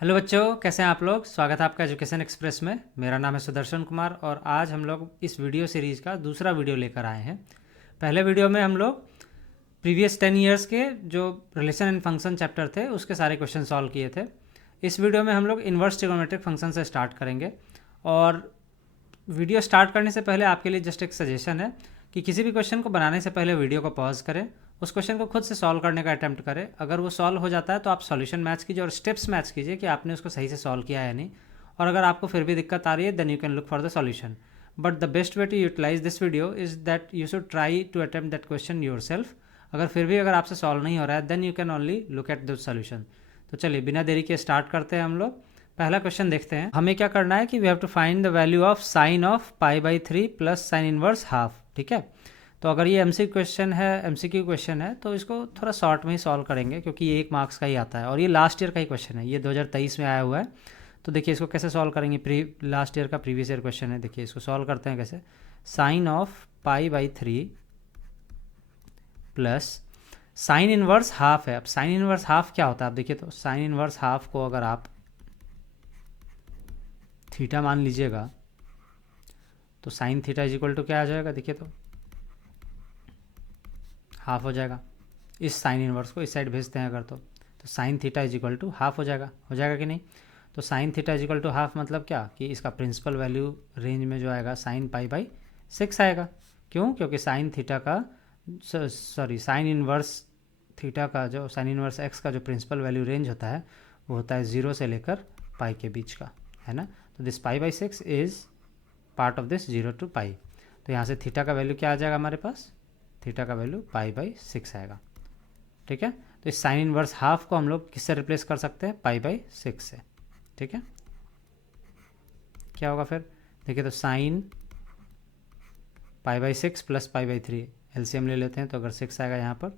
Hello बच्चों, कैसे हैं आप लोग। स्वागत है आपका एजुकेशन एक्सप्रेस में। मेरा नाम है सुदर्शन कुमार और आज हम लोग इस वीडियो सीरीज़ का दूसरा वीडियो लेकर आए हैं। पहले वीडियो में हम लोग प्रीवियस 10 ईयर्स के जो रिलेशन एंड फंक्शन चैप्टर थे उसके सारे क्वेश्चन सॉल्व किए थे। इस वीडियो में हम लोग इन्वर्स ट्रिगोनोमेट्रिक फंक्शन से स्टार्ट करेंगे। और वीडियो स्टार्ट करने से पहले आपके लिए जस्ट एक सजेशन है कि किसी भी क्वेश्चन को बनाने से पहले वीडियो को पॉज करें, उस क्वेश्चन को खुद से सॉल्व करने का अटैम्प्ट करें। अगर वो सॉल्व हो जाता है तो आप सॉल्यूशन मैच कीजिए और स्टेप्स मैच कीजिए कि आपने उसको सही से सॉल्व किया है या नहीं। और अगर आपको फिर भी दिक्कत आ रही है then you can look for the solution. But the best way to utilize this video is that you should try to attempt that question yourself. अगर फिर भी अगर आपसे सॉल्व नहीं हो रहा है then you can only look at the solution. तो चलिए बिना देरी के स्टार्ट करते हैं हम लोग। पहला क्वेश्चन देखते हैं। हमें क्या करना है कि we have to find the value of sine of π/3 plus sine inverse half. ठीक है, तो अगर ये एमसीक्यू क्वेश्चन है तो इसको थोड़ा शॉर्ट में ही सॉल्व करेंगे क्योंकि ये 1 मार्क्स का ही आता है और ये लास्ट ईयर का ही क्वेश्चन है, ये 2023 में आया हुआ है। तो देखिए इसको कैसे सॉल्व करेंगे, लास्ट ईयर का प्रीवियस ईयर क्वेश्चन है। देखिए इसको सॉल्व करते हैं कैसे। Sine of π/3 plus sine inverse half है। अब साइन इनवर्स हाफ क्या होता है आप देखिए, तो साइन इनवर्स हाफ को अगर आप थीटा मान लीजिएगा तो sine theta is equal to क्या आ जाएगा, देखिए तो हाफ हो जाएगा। इस साइन इनवर्स को इस साइड भेजते हैं अगर तो sine theta is equal to half हो जाएगा कि नहीं। तो sine theta is equal to half मतलब क्या कि इसका प्रिंसिपल वैल्यू रेंज में जो आएगा साइन π/6 आएगा। क्यों? क्योंकि साइन थीटा का साइन इनवर्स थीटा का जो साइन इनवर्स एक्स का जो प्रिंसिपल वैल्यू रेंज होता है वो होता है 0 से लेकर पाई के बीच का, है ना। तो this π/6 is part of this 0 to π। तो यहाँ से थीटा का वैल्यू क्या आ जाएगा हमारे पास, थीटा का वैल्यू π/6 आएगा। ठीक है, तो इस साइन इनवर्स हाफ को हम लोग किससे रिप्लेस कर सकते हैं, π/6 से। ठीक है, क्या होगा फिर, देखिए तो साइन π/6 प्लस π/3 एलसीएम ले लेते हैं तो अगर 6 आएगा यहाँ पर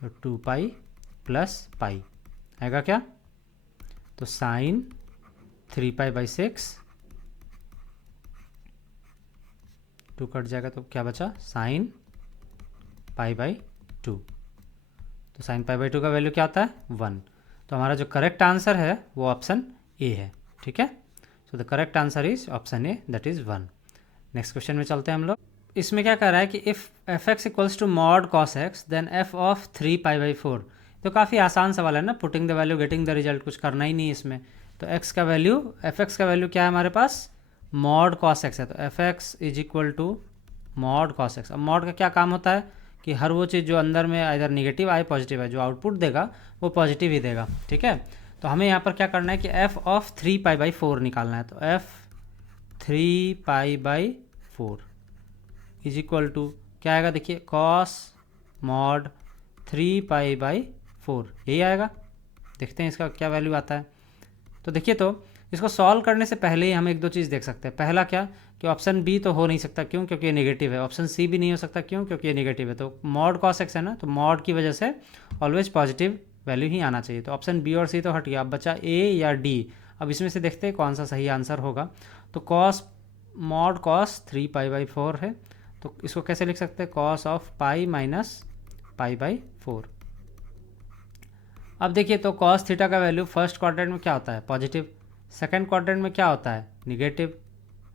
तो 2π प्लस पाई आएगा क्या, तो साइन 3π/6 2 कट जाएगा तो क्या बचा, साइन π/2। तो साइन π/2 का वैल्यू क्या आता है, 1। तो हमारा जो करेक्ट आंसर है वो ऑप्शन ए है। ठीक है, so the correct answer is option A, that is 1। Next question में चलते हैं हम लोग। इसमें क्या कह रहा है कि if f(x) equals to mod cos x देन f ऑफ 3π/4। तो काफ़ी आसान सवाल है ना, putting the value getting the result, कुछ करना ही नहीं इसमें। तो x का वैल्यू f(x) का वैल्यू क्या है हमारे पास, मॉड cos x है। तो f(x) is equal to mod cos x। अब मॉड का क्या काम होता है कि हर वो चीज़ जो अंदर में इधर निगेटिव आए पॉजिटिव है, जो आउटपुट देगा वो पॉजिटिव ही देगा। ठीक है, तो हमें यहाँ पर क्या करना है कि f ऑफ 3π/4 निकालना है। तो f 3π/4 इज इक्वल टू क्या आएगा, देखिए कॉस मॉड 3π/4 यही आएगा। देखते हैं इसका क्या वैल्यू आता है। तो देखिए तो इसको सॉल्व करने से पहले ही हम एक दो चीज़ देख सकते हैं। पहला क्या कि ऑप्शन बी तो हो नहीं सकता, क्यों, क्योंकि ये नेगेटिव है। ऑप्शन सी भी नहीं हो सकता, क्यों, क्योंकि ये नेगेटिव है। तो मॉड कॉस एक्स है ना, तो मॉड की वजह से ऑलवेज पॉजिटिव वैल्यू ही आना चाहिए। तो ऑप्शन बी और सी तो हट गया, अब बचा ए या डी। अब इसमें से देखते हैं कौन सा सही आंसर होगा। तो कॉस मॉड कॉस 3π/4 है, तो इसको कैसे लिख सकते हैं, कॉस ऑफ पाई माइनस π/4। अब देखिए तो कॉस थीटा का वैल्यू फर्स्ट क्वाड्रेंट में क्या होता है, पॉजिटिव। सेकंड क्वाड्रेंट में क्या होता है, निगेटिव,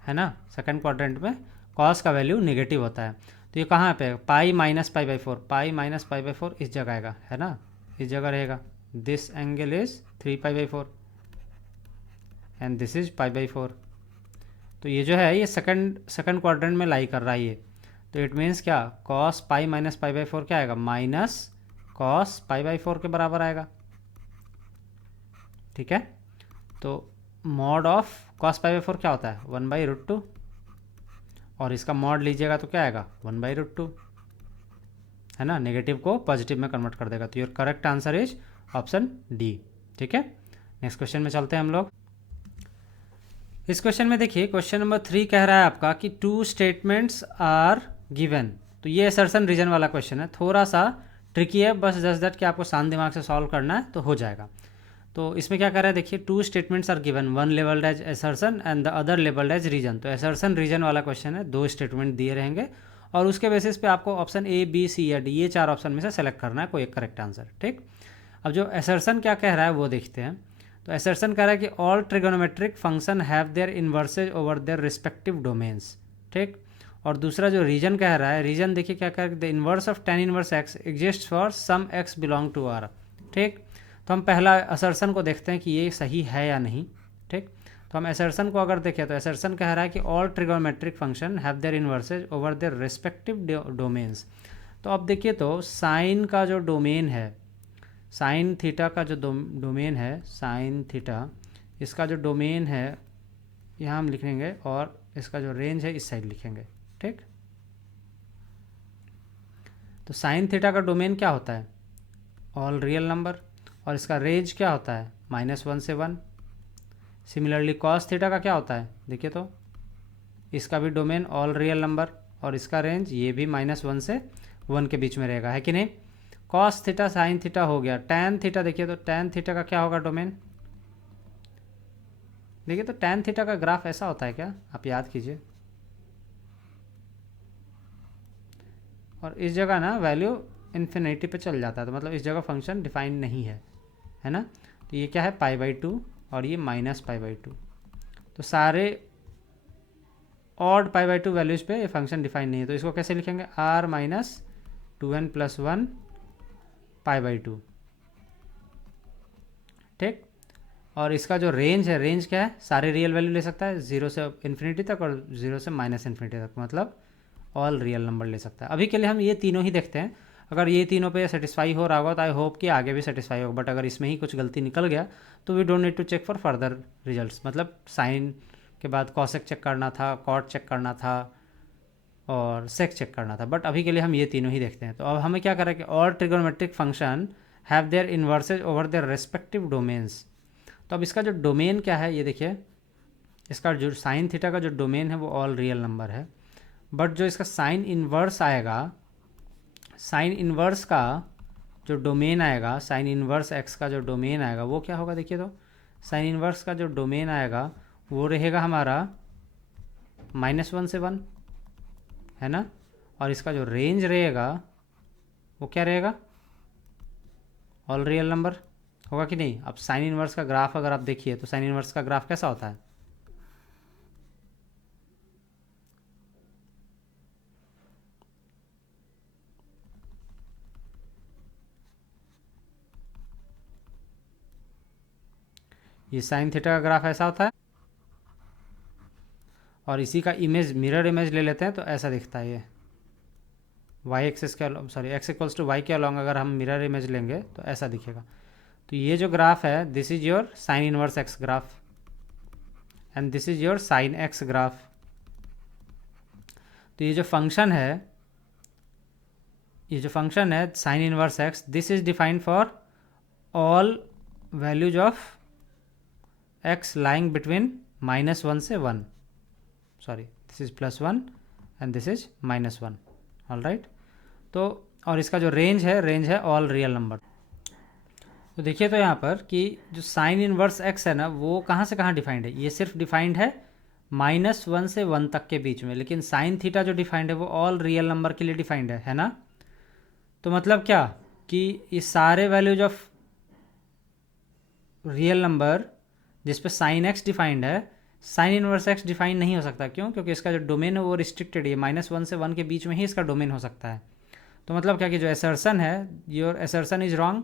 है ना। सेकंड क्वाड्रेंट में कॉस का वैल्यू निगेटिव होता है। तो ये कहाँ पे, पाई माइनस π/4, पाई माइनस π/4 इस जगह आएगा, है ना, इस जगह रहेगा। This angle is 3π/4 and this is π/4। तो ये जो है ये सेकंड क्वाड्रेंट में लाई कर रहा है ये। तो इट मीन्स क्या, कॉस पाई माइनस π/4 क्या आएगा, माइनस कॉस π/4 के बराबर आएगा। ठीक है, तो मॉड ऑफ कॉस π/4 क्या होता है, 1/√2, और इसका मॉड लीजिएगा तो क्या आएगा, 1/√2, है ना। नेगेटिव को पॉजिटिव में कन्वर्ट कर देगा। तो your correct answer is option D. ठीक है, नेक्स्ट क्वेश्चन में चलते हैं हम लोग। इस क्वेश्चन में देखिए क्वेश्चन नंबर 3 कह रहा है आपका कि 2 स्टेटमेंट्स आर गिवन। तो ये असर्शन रीजन वाला क्वेश्चन है, थोड़ा सा ट्रिकी है, बस जस्ट दैट कि आपको शांत दिमाग से सॉल्व करना है तो हो जाएगा। तो इसमें क्या कर रहा है, देखिए 2 statements are given, one labelled as assertion and the other labelled as reason. तो असर्शन रीजन वाला क्वेश्चन है, 2 स्टेटमेंट दिए रहेंगे और उसके बेसिस पे आपको ऑप्शन ए बी सी या डी ये 4 ऑप्शन में से सेलेक्ट करना है कोई एक करेक्ट आंसर। ठीक, अब जो असर्शन क्या कह रहा है वो देखते हैं। तो असर्शन कह रहा है कि all trigonometric function have their inverses over their respective domains, ठीक। और दूसरा जो रीजन कह रहा है, रीजन देखिए क्या कह रहा है, the inverse of tan inverse x exist for some x belong to R, ठीक। तो हम पहला असर्शन को देखते हैं कि ये सही है या नहीं, ठीक। तो हम असर्शन को अगर देखें तो असर्शन कह रहा है कि all trigonometric function have their inverses over their respective domains. तो अब देखिए तो साइन का जो डोमेन है, साइन थीटा का जो डोमेन है, साइन थीटा, इसका जो डोमेन है यहाँ हम लिखेंगे और इसका जो रेंज है इस साइड लिखेंगे, ठीक। तो साइन थीटा का डोमेन क्या होता है, ऑल रियल नंबर, और इसका रेंज क्या होता है -1 से 1। सिमिलरली कॉस थीटा का क्या होता है, देखिए तो इसका भी डोमेन ऑल रियल नंबर और इसका रेंज ये भी -1 से 1 के बीच में रहेगा, है कि नहीं। कॉस थीटा साइन थीटा हो गया। टैन थीटा देखिए तो टैन थीटा का क्या होगा डोमेन, देखिए तो टैन थीटा का ग्राफ ऐसा होता है क्या, आप याद कीजिए। और इस जगह ना वैल्यू इन्फिनिटी पे चल जाता है, तो मतलब इस जगह फंक्शन डिफाइन नहीं है ना। तो ये क्या है π/2 और ये -π/2। तो सारे ऑड π/2 वैल्यूज़ पे ये फंक्शन डिफाइन नहीं है, तो इसको कैसे लिखेंगे, r - 2n + 1 π/2, ठीक। और इसका जो रेंज है, रेंज क्या है, सारे रियल वैल्यू ले सकता है 0 से इन्फिनिटी तक और 0 से -इन्फिनिटी तक, मतलब ऑल रियल नंबर ले सकता है। अभी के लिए हम ये तीनों ही देखते हैं। अगर ये तीनों पे सेटिस्फाई हो रहा होगा तो आई होप कि आगे भी सेटिस्फाई होगा, बट अगर इसमें ही कुछ गलती निकल गया तो we don't need to check for further results. मतलब साइन के बाद कॉसेक चेक करना था, कॉट चेक करना था और सेक चेक करना था, बट अभी के लिए हम ये तीनों ही देखते हैं। तो अब हमें क्या करें कि all trigonometric function have their inverses over their respective domains. तो अब इसका जो डोमेन क्या है, ये देखिए, इसका जो साइन थीटा का जो डोमेन है वो ऑल रियल नंबर है, बट जो इसका साइन इन्वर्स आएगा, साइन इन्वर्स का जो डोमेन आएगा, साइन इन्वर्स एक्स का जो डोमेन आएगा वो क्या होगा, देखिए तो साइन इन्वर्स का जो डोमेन आएगा वो रहेगा हमारा -1 से 1, है ना। और इसका जो रेंज रहेगा वो क्या रहेगा, ऑल रियल नंबर होगा कि नहीं। अब साइन इन्वर्स का ग्राफ अगर आप देखिए तो साइन इन्वर्स का ग्राफ कैसा होता है, ये साइन थीटा का ग्राफ ऐसा होता है, और इसी का इमेज मिरर इमेज ले लेते हैं तो ऐसा दिखता है। ये वाई एक्सेस के सॉरी x = y के अलॉन्ग अगर हम मिरर इमेज लेंगे तो ऐसा दिखेगा। तो ये जो ग्राफ है, this is your sine inverse x graph and this is your sine x graph. तो ये जो फंक्शन है, ये जो फंक्शन है sine inverse x, this is defined for all values of x lying between -1 से 1, sorry this is +1 and this is -1, all right. तो और इसका जो रेंज है ऑल रियल नंबर। तो देखिए तो यहाँ पर कि जो साइन इनवर्स x है ना वो कहाँ से कहाँ डिफाइंड है, ये सिर्फ डिफाइंड है -1 से 1 तक के बीच में, लेकिन साइन थीटा जो डिफाइंड है वो ऑल रियल नंबर के लिए डिफाइंड है ना। तो मतलब क्या कि ये सारे वैल्यूज ऑफ रियल नंबर जिस पे साइन x डिफाइंड है, साइन इनवर्स x डिफाइन नहीं हो सकता। क्यों, क्योंकि इसका जो डोमेन है वो रिस्ट्रिक्टेड है, -1 से 1 के बीच में ही इसका डोमेन हो सकता है। तो मतलब क्या कि जो असर्शन है, योर असर्शन इज रॉन्ग,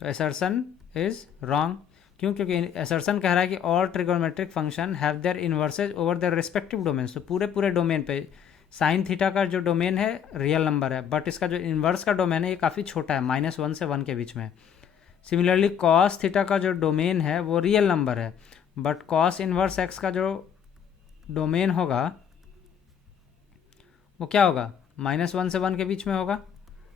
तो असर्शन इज रॉन्ग। क्यों, क्योंकि असर्शन कह रहा है कि all trigonometric function have their inverses over their respective domains. तो पूरे डोमेन पे साइन थीटा का जो डोमेन है रियल नंबर है, बट इसका जो इन्वर्स का डोमेन है ये काफ़ी छोटा है, -1 से 1 के बीच में। सिमिलरली कॉस थीटा का जो डोमेन है वो रियल नंबर है, बट कॉस इन्वर्स एक्स का जो डोमेन होगा वो क्या होगा, -1 से 1 के बीच में होगा।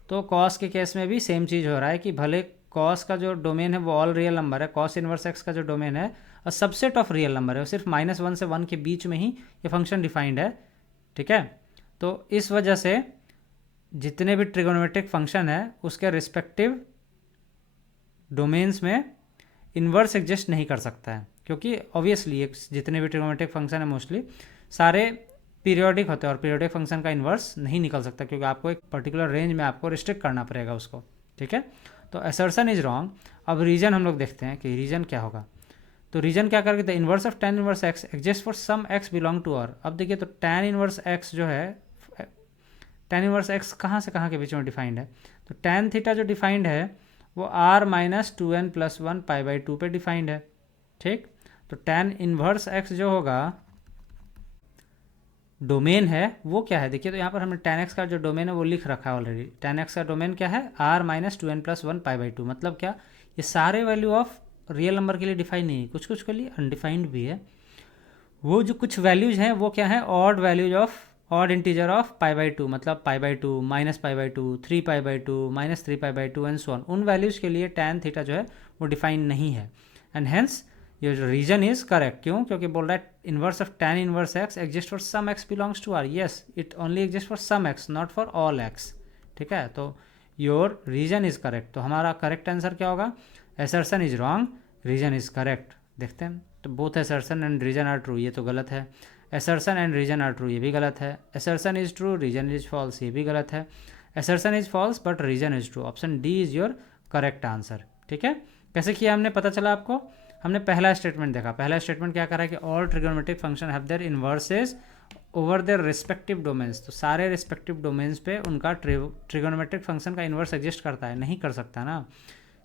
तो कॉस के केस में भी सेम चीज़ हो रहा है कि भले कॉस का जो डोमेन है वो ऑल रियल नंबर है, कॉस इनवर्स एक्स का जो डोमेन है और सबसेट ऑफ रियल नंबर है, सिर्फ -1 से 1 के बीच में ही ये फंक्शन डिफाइंड है, ठीक है। तो इस वजह से जितने भी ट्रिगोनोमेट्रिक फंक्शन है उसके रिस्पेक्टिव डोमेन्स में इन्वर्स एग्जिस्ट नहीं कर सकता है, क्योंकि ऑब्वियसली जितने भी ट्रिगोनोमेट्रिक फंक्शन है मोस्टली सारे पीरियोडिक होते हैं और पीरियोडिक फंक्शन का इन्वर्स नहीं निकल सकता, क्योंकि आपको एक पर्टिकुलर रेंज में आपको रिस्ट्रिक्ट करना पड़ेगा उसको, ठीक है। तो असर्शन इज रॉन्ग। अब रीजन हम लोग देखते हैं कि रीजन क्या होगा। तो रीजन क्या करेगा, the inverse of tan inverse x exist for some x belong to R। अब देखिए तो tan इनवर्स x जो है, tan इनवर्स x कहाँ से कहाँ के बीच में डिफाइंड है, तो tan थीटा जो डिफाइंड है वो r माइनस 2n+1 π/2 पे डिफाइंड है। ठीक, तो tan इनवर्स x जो होगा डोमेन है वो क्या है, देखिए तो यहाँ पर हमने tan x का जो डोमेन है वो लिख रखा है ऑलरेडी। tan x का डोमेन क्या है, r माइनस 2n+1 π/2। मतलब क्या, ये सारे वैल्यू ऑफ रियल नंबर के लिए डिफाइन नहीं है, कुछ कुछ के लिए अनडिफाइंड भी है। वो जो कुछ वैल्यूज हैं वो क्या है, odd values of odd integer of π/2, मतलब π/2, minus π/2, 3π/2, minus 3π/2 and so on. उन वैल्यूज़ के लिए tan थीटा जो है वो डिफाइन नहीं है, एंड हेंस ये जो रीजन इज करेक्ट। क्यों, क्योंकि बोल रहा है inverse of tan inverse x exist for some x belongs to R। Yes, it only exist for some x, not for all x। ठीक है, तो योर रीजन इज करेक्ट। तो हमारा करेक्ट आंसर क्या होगा, assertion is wrong, reason is correct. देखते हैं, तो both assertion and reason are true, ये तो गलत है। Assertion and reason are true, ये भी गलत है। Assertion is true, reason is false, ये भी गलत है। Assertion is false but reason is true, option D is your correct answer. ठीक है, कैसे किया हमने पता चला आपको, हमने पहला स्टेटमेंट देखा। पहला स्टेटमेंट क्या करा है कि all trigonometric function have their inverses over their respective domains. तो सारे रिस्पेक्टिव डोमेन्स पे उनका ट्रिगोनोमेट्रिक फंक्शन का इन्वर्स एग्जिस्ट करता है। नहीं कर सकता ना,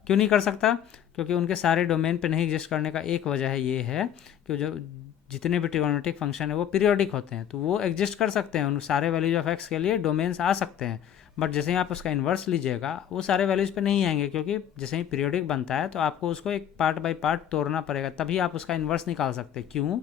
क्यों नहीं कर सकता, क्योंकि उनके सारे डोमेन पे नहीं एग्जिस्ट करने का एक वजह है, ये है कि जो जितने भी ट्रिगोनोमेट्रिक फंक्शन है वो पीरियोडिक होते हैं, तो वो एग्जिस्ट कर सकते हैं, उन सारे वैल्यूज ऑफ एक्स के लिए डोमेन्स आ सकते हैं। बट जैसे ही आप उसका इन्वर्स लीजिएगा वो सारे वैल्यूज़ पे नहीं आएंगे, क्योंकि जैसे ही पीरियोडिक बनता है तो आपको उसको एक पार्ट बाय पार्ट तोड़ना पड़ेगा, तभी आप उसका इन्वर्स निकाल सकते। क्यों,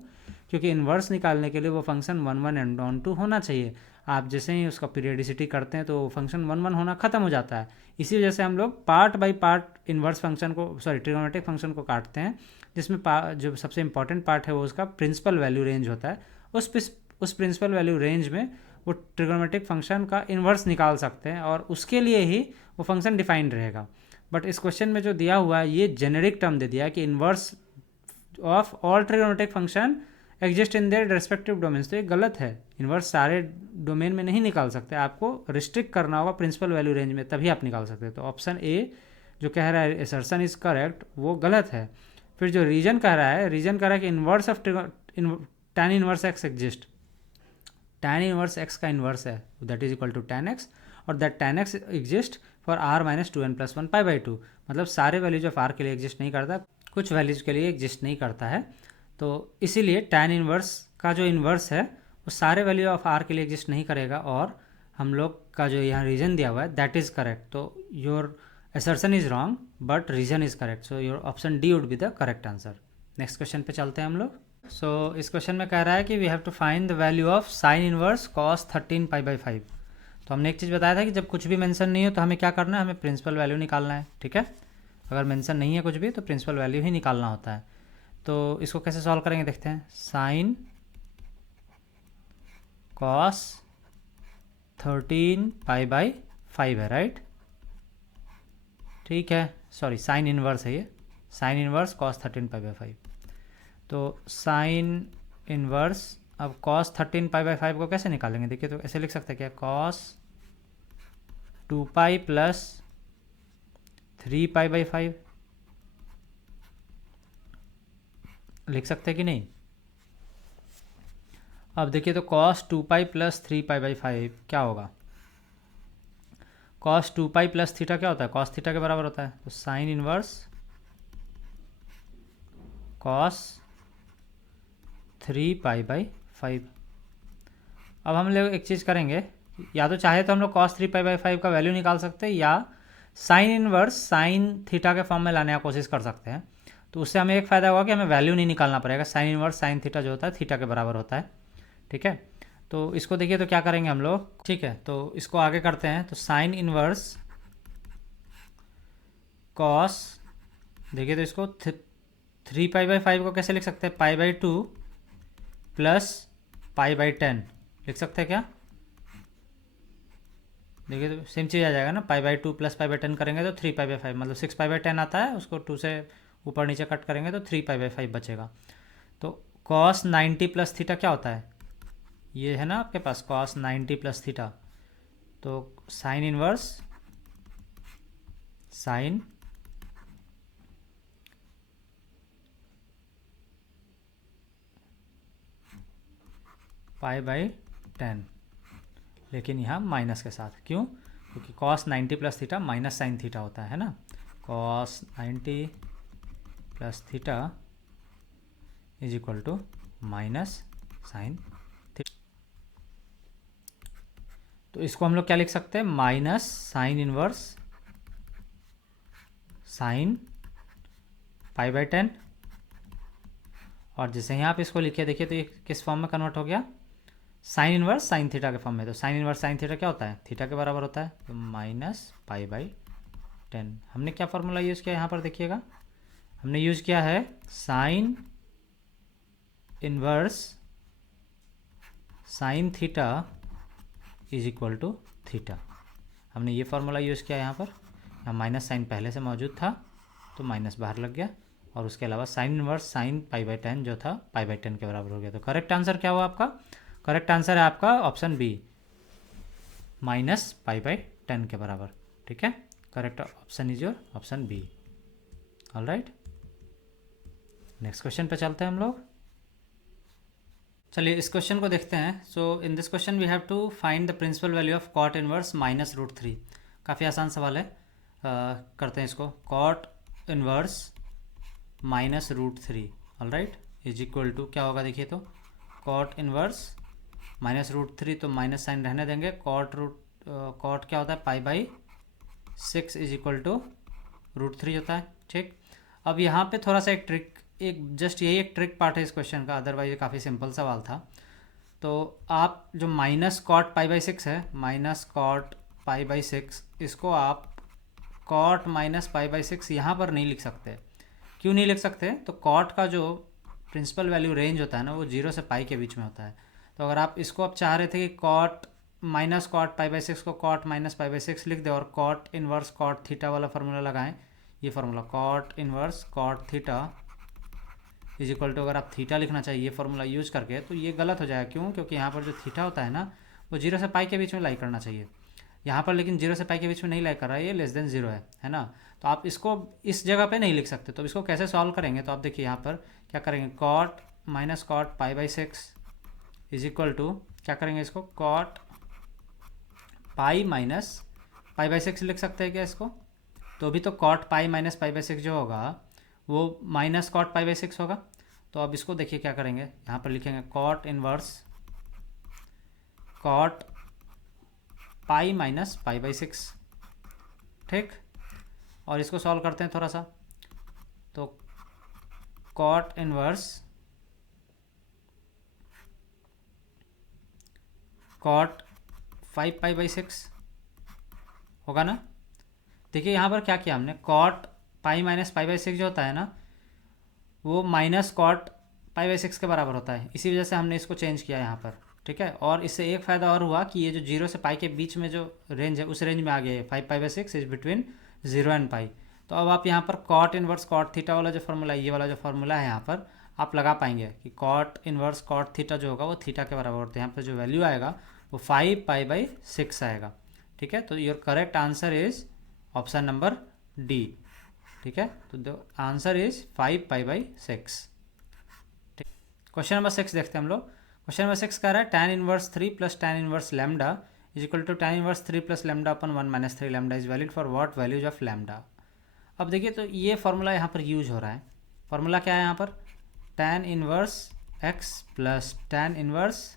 क्योंकि इन्वर्स निकालने के लिए वो फंक्शन 1 1 एंड 2 होना चाहिए। आप जैसे ही उसका पीरियडिसिटी करते हैं तो फंक्शन 1 1 होना ख़त्म हो जाता है। इसी वजह से हम लोग part by part inverse function को, सॉरी ट्रिगोनोमेट्रिक फंक्शन को काटते हैं, जिसमें जो सबसे इंपॉर्टेंट पार्ट है वो उसका प्रिंसिपल वैल्यू रेंज होता है। उस प्रिंसिपल वैल्यू रेंज में वो ट्रिगोनोमेट्रिक फंक्शन का इन्वर्स निकाल सकते हैं और उसके लिए ही वो फंक्शन डिफाइंड रहेगा। बट इस क्वेश्चन में जो दिया हुआ है ये जेनेरिक टर्म दे दिया है कि inverse of all trigonometric function exist in their respective domains. तो ये गलत है, इन्वर्स सारे डोमेन में नहीं निकाल सकते, आपको रिस्ट्रिक्ट करना होगा प्रिंसिपल वैल्यू रेंज में, तभी आप निकाल सकते हैं। तो ऑप्शन ए जो कह रहा है असर्शन इज करेक्ट वो गलत है। फिर जो रीजन कह रहा है, रीजन कह रहा है कि inverse of tan inverse x exist, tan inverse x का इन्वर्स है that is equal to tan x, और that tan x exist for r minus 2n+1 π/2। मतलब सारे वैल्यूज ऑफ r के लिए एग्जिस्ट नहीं करता, कुछ वैल्यूज के लिए एग्जिस्ट नहीं करता है। तो इसीलिए tan इनवर्स का जो इन्वर्स है वो सारे वैल्यू ऑफ r के लिए एग्जिस्ट नहीं करेगा, और हम लोग का जो यहाँ रीजन दिया हुआ है दैट इज़ करेक्ट। तो your assertion is wrong but reason is correct, so your option D would be the correct answer. Next question पे चलते हैं हम लोग। सो इस क्वेश्चन में कह रहा है कि we have to find the value of sine inverse cos 13 π/5। तो हमने एक चीज़ बताया था कि जब कुछ भी मेंशन नहीं हो तो हमें क्या करना है, हमें प्रिंसिपल वैल्यू निकालना है। ठीक है, अगर मेंशन नहीं है कुछ भी तो प्रिंसिपल वैल्यू ही निकालना होता है। तो इसको कैसे सॉल्व करेंगे देखते हैं। साइन cos 13 π/5 है, राइट। ठीक है, सॉरी साइन इनवर्स है ये, साइन इनवर्स cos 13 π/5। तो साइन इनवर्स, अब cos 13 π/5 को कैसे निकालेंगे, देखिए तो ऐसे लिख सकते हैं क्या, cos 2π प्लस 3π/5 लिख सकते हैं कि नहीं। अब देखिए तो cos 2π प्लस 3π/5 क्या होगा, cos 2π प्लस थीटा क्या होता है, cos थीटा के बराबर होता है। तो साइन इनवर्स cos 3π/5। अब हम लोग एक चीज़ करेंगे, या तो चाहे तो हम लोग cos 3π/5 का वैल्यू निकाल सकते हैं, या साइन इनवर्स साइन थीटा के फॉर्म में लाने की कोशिश कर सकते हैं। तो उससे हमें एक फ़ायदा होगा कि हमें वैल्यू नहीं निकालना पड़ेगा, साइन इनवर्स साइन थीटा जो होता है थीटा के बराबर होता है। ठीक है, तो इसको देखिए तो क्या करेंगे हम लोग, ठीक है, तो इसको आगे करते हैं। तो साइन इनवर्स कॉस, देखिए तो इसको 3π/5 को कैसे लिख सकते हैं, π/2 प्लस π/10 लिख सकते हैं क्या, देखिए तो सेम चीज़ आ जाएगा ना, π/2 प्लस π/10 करेंगे तो 3π/5 मतलब 6π/10 आता है, उसको 2 से ऊपर नीचे कट करेंगे तो 3π/5 बचेगा। तो cos 90 प्लस थीटा क्या होता है, ये है ना आपके पास cos 90 प्लस थीटा। तो sine inverse sine pi by 10, लेकिन यहाँ माइनस के साथ। क्यों? क्योंकि cos 90 plus theta minus sine theta होता है ना। Cos 90 plus theta is equal to minus sine theta. तो इसको हम लोग क्या लिख सकते हैं? Minus sine inverse sine pi by 10, और जैसे यहाँ पे इसको लिखे देखिए तो ये किस फॉर्म में कन्वर्ट हो गया? साइन इनवर्स साइन थीटा के फॉर्म में। तो साइन इनवर्स साइन थीटा क्या होता है? थीटा के बराबर होता है। तो माइनस पाई बाई 10। हमने क्या फॉर्मूला यूज़ किया यहाँ पर देखिएगा, हमने यूज़ किया है sine inverse sine theta is equal to theta. हमने ये फॉर्मूला यूज़ किया यहाँ पर। यहाँ माइनस साइन पहले से मौजूद था तो माइनस बाहर लग गया, और उसके अलावा sign inverse sine pi by 10 जो था पाई बाई 10 के बराबर हो गया। तो करेक्ट आंसर क्या हुआ आपका? करेक्ट आंसर है आपका option B, minus pi by 10 के बराबर। ठीक है, correct option is your option B. Alright, next question पे चलते हैं हम लोग। चलिए इस क्वेश्चन को देखते हैं। So in this question we have to find the principal value of cot inverse minus root 3। काफ़ी आसान सवाल है, करते हैं इसको। Cot inverse minus root 3, alright, is equal to क्या होगा देखिए तो, कॉट इनवर्स माइनस रूट 3, तो माइनस साइन रहने देंगे। कॉट क्या होता है? Pi by 6 is equal to root 3 होता है। ठीक, अब यहाँ पे थोड़ा सा एक जस्ट यही एक ट्रिक पार्ट है इस क्वेश्चन का, अदरवाइज ये काफ़ी सिंपल सवाल था। तो आप जो माइनस कॉट पाई बाई 6 है, माइनस कॉट पाई बाई 6, इसको आप कॉट माइनस पाई बाई 6 यहाँ पर नहीं लिख सकते। क्यों नहीं लिख सकते? तो कॉट का जो प्रिंसिपल वैल्यू रेंज होता है ना, वो 0 से पाई के बीच में होता है। तो अगर आप इसको आप चाह रहे थे कि cot minus cot pi by 6 को कॉट माइनस पाई बाई 6 लिख दे और कॉट इनवर्स कॉट थीटा वाला फार्मूला लगाएं, ये formula cot inverse cot theta is equal to, अगर आप थीटा लिखना चाहिए ये फार्मूला यूज करके, तो ये गलत हो जाएगा। क्यों? क्योंकि यहाँ पर जो थीटा होता है ना, वो 0 से पाई के बीच में लाई करना चाहिए। यहाँ पर लेकिन 0 से पाई के बीच में नहीं लाई कर रहा है, ये लेस देन 0 है ना। तो आप इसको इस जगह पे नहीं लिख सकते। तो इसको कैसे सॉल्व करेंगे? तो आप देखिए यहाँ पर क्या करेंगे, cot minus cot pi by 6 is equal to क्या करेंगे, इसको cot pi minus pi by 6 लिख सकते हैं क्या इसको? तो अभी तो cot pi minus pi by 6 जो होगा वो माइनस कॉट पाई बाई 6 होगा। तो अब इसको देखिए क्या करेंगे, यहाँ पर लिखेंगे cot inverse cot pi minus pi by 6। ठीक, और इसको सॉल्व करते हैं थोड़ा सा। तो cot inverse cot 5 pi by 6 होगा ना। देखिए यहाँ पर क्या किया हमने, cot pi minus pi by 6 जो होता है ना, वो माइनस कॉट पाई बाई 6 के बराबर होता है। इसी वजह से हमने इसको चेंज किया यहाँ पर। ठीक है, और इससे एक फ़ायदा और हुआ कि ये जो 0 से पाई के बीच में जो रेंज है, उस रेंज में आ गया है। 5 pi by 6 is between 0 and पाई। तो अब आप यहाँ पर कॉट इनवर्स कॉट थीटा वाला जो फार्मूला, ये वाला जो फार्मूला है यहाँ पर आप लगा पाएंगे कि कॉट इनवर्स कॉट थीटा जो होगा वो थीटा के बराबर होता है। यहाँ पर जो वैल्यू आएगा वो 5 पाई बाई 6 आएगा। ठीक है, तो your correct answer is option number D. ठीक है, तो the answer is 5 pi by 6। Question number 6 देखते हैं हम लोग। क्वेश्चन नंबर 6 कह रहा है tan inverse 3 plus tan inverse lambda is equal to tan inverse 3 plus lambda upon 1 minus 3 lambda is valid for what values of lambda. अब देखिए तो ये फार्मूला यहाँ पर यूज हो रहा है। फार्मूला क्या है यहाँ पर, tan inverse x plus tan inverse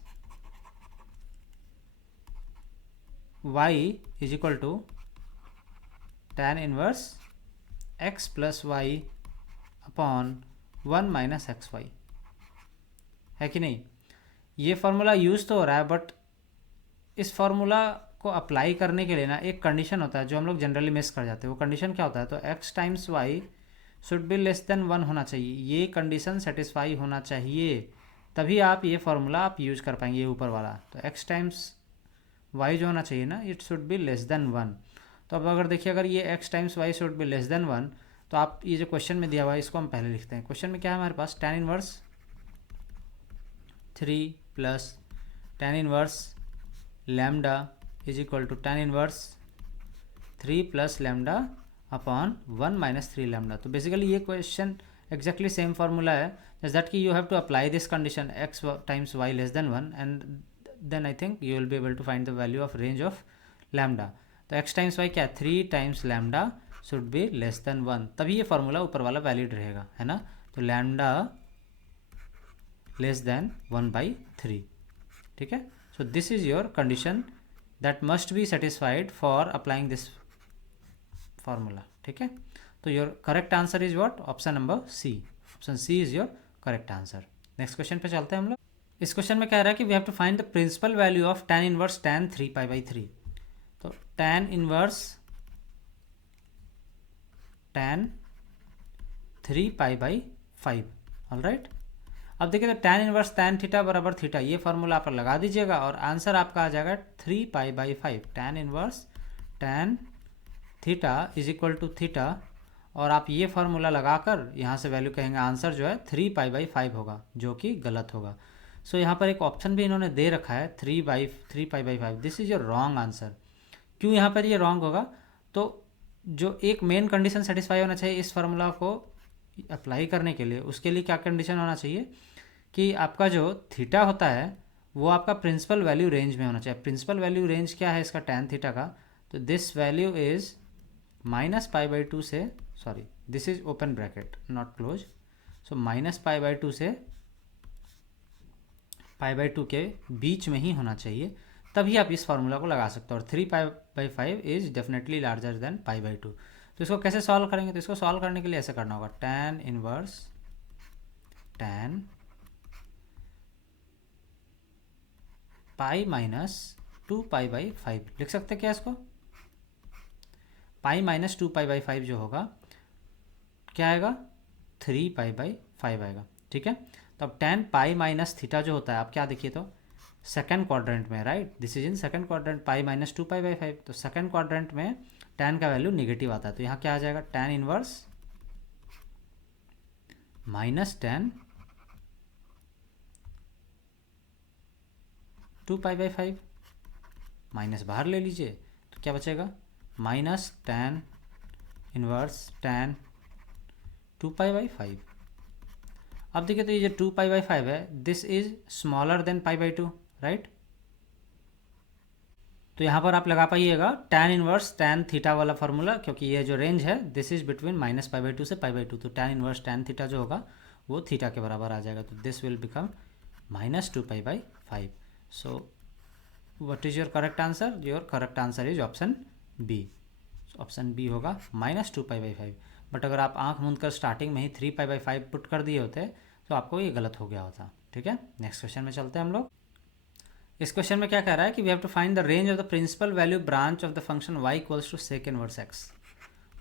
y is equal to tan inverse x plus y upon 1 minus x y, है कि नहीं। ये फार्मूला यूज़ तो हो रहा है, बट इस फार्मूला को अप्लाई करने के लिए ना एक कंडीशन होता है जो हम लोग जनरली मिस कर जाते हैं। वो कंडीशन क्या होता है, तो x times why should be less than 1 होना चाहिए। ये कंडीशन सेटिस्फाई होना चाहिए, तभी आप ये फार्मूला आप यूज कर पाएंगे, ये ऊपर वाला। तो x टाइम्स वाई जो होना चाहिए ना, it should be less than 1। तो अब अगर देखिए, अगर ये x times why should be less than 1, तो आप ये जो क्वेश्चन में दिया हुआ है इसको हम पहले लिखते हैं। क्वेश्चन में क्या है हमारे पास, tan inverse 3 plus tan inverse lambda is equal to tan inverse 3 plus lambda upon 1 minus 3 lambda. तो बेसिकली ये क्वेश्चन एग्जैक्टली सेम फार्मूला है इज दैट कि you have to apply this condition x times y less than 1 and then I think you will be able to find the value of range of lambda. तो x times y क्या है, 3 times lambda should be less than 1, तभी ये formula ऊपर वाला valid रहेगा, है ना। तो लैम्डा लेस देन 1/3, ठीक है। So this is your condition that must be satisfied for applying this formula, ठीक है। तो your correct answer is what, option number C. Option C is your correct answer. Next question पे चलते हैं हम लोग। इस क्वेश्चन में कह रहा है कि we have to find the principal value of tan inverse tan 3π/3। तो tan इनवर्स tan 3π/5, ऑलराइट। अब देखिए तो tan इनवर्स tan थीटा बराबर थीटा, ये फार्मूला आप लगा दीजिएगा और आंसर आपका आ जाएगा 3π/5। tan inverse tan theta is equal to theta, और आप ये फार्मूला लगाकर यहाँ से वैल्यू कहेंगे, आंसर जो है 3π/5 होगा, जो कि गलत होगा। सो यहाँ पर एक ऑप्शन भी इन्होंने दे रखा है 3π/5, this is your wrong answer. क्यों यहाँ पर ये रॉन्ग होगा, तो जो एक मेन कंडीशन सेटिस्फाई होना चाहिए इस फार्मूला को अप्लाई करने के लिए, उसके लिए क्या कंडीशन होना चाहिए कि आपका जो थीटा होता है वो आपका प्रिंसिपल वैल्यू रेंज में होना चाहिए। प्रिंसिपल वैल्यू रेंज क्या है इसका, tan थीटा का, तो दिस वैल्यू इज -π/2 से, sorry this is open bracket not close, so -π/2 से π/2 के बीच में ही होना चाहिए, तभी आप इस फार्मूला को लगा सकते हो। और 3π/5 इज डेफिनेटली लार्जर देन π/2। तो इसको कैसे सॉल्व करेंगे, तो इसको सॉल्व करने के लिए ऐसे करना होगा, tan इनवर्स tan π-2π/5 लिख सकते क्या इसको, π-2π/5 जो होगा क्या आएगा, 3π/5 आएगा, ठीक है। तो अब tan π-थीटा जो होता है, आप क्या देखिए तो सेकंड क्वाड्रेंट में, right, this is in second quadrant, π-2π/5, तो सेकंड क्वाड्रेंट में tan का वैल्यू नेगेटिव आता है, तो यहाँ क्या आ जाएगा, tan इनवर्स -tan 2π/5, माइनस बाहर ले लीजिए तो क्या बचेगा, -tan इनवर्स tan 2π/5। अब देखिए तो ये जो 2π/5 है, this is smaller than π/2, right. तो यहाँ पर आप लगा पाइएगा tan इनवर्स tan थीटा वाला फार्मूला, क्योंकि ये जो रेंज है दिस इज बिटवीन -π/2 से π/2, तो tan इनवर्स tan थीटा जो होगा वो थीटा के बराबर आ जाएगा, तो this will become -2π/5। So what is your correct answer, your correct answer is option B. Option B होगा -2π/5। बट अगर आप आंख मूंद कर स्टार्टिंग में ही 3π/5 पुट कर दिए होते तो आपको ये गलत हो गया होता, ठीक है। नेक्स्ट क्वेश्चन में चलते हैं हम लोग। इस क्वेश्चन में क्या कह रहा है कि we have to find the range of the principal value branch of the function y equals to sec inverse x,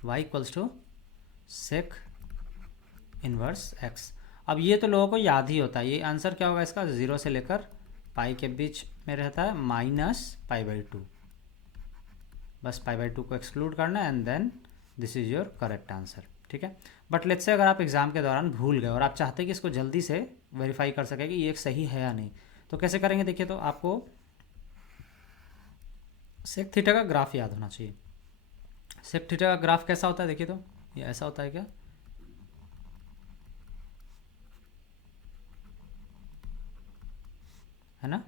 y equals to sec inverse x। अब ये तो लोगों को याद ही होता है, ये आंसर क्या होगा इसका, 0 से लेकर पाई के बीच में रहता है, -π/2, बस π/2 को एक्सक्लूड करना and then this is your correct answer, ठीक है। बट लेट्स से अगर आप एग्जाम के दौरान भूल गए और आप चाहते हैं कि इसको जल्दी से वेरीफाई कर सके कि ये सही है या नहीं, तो कैसे करेंगे, देखिए तो आपको सेक थीटा का ग्राफ याद होना चाहिए। सेक थीटा का ग्राफ कैसा होता है, देखिए तो ये ऐसा होता है क्या, है ना।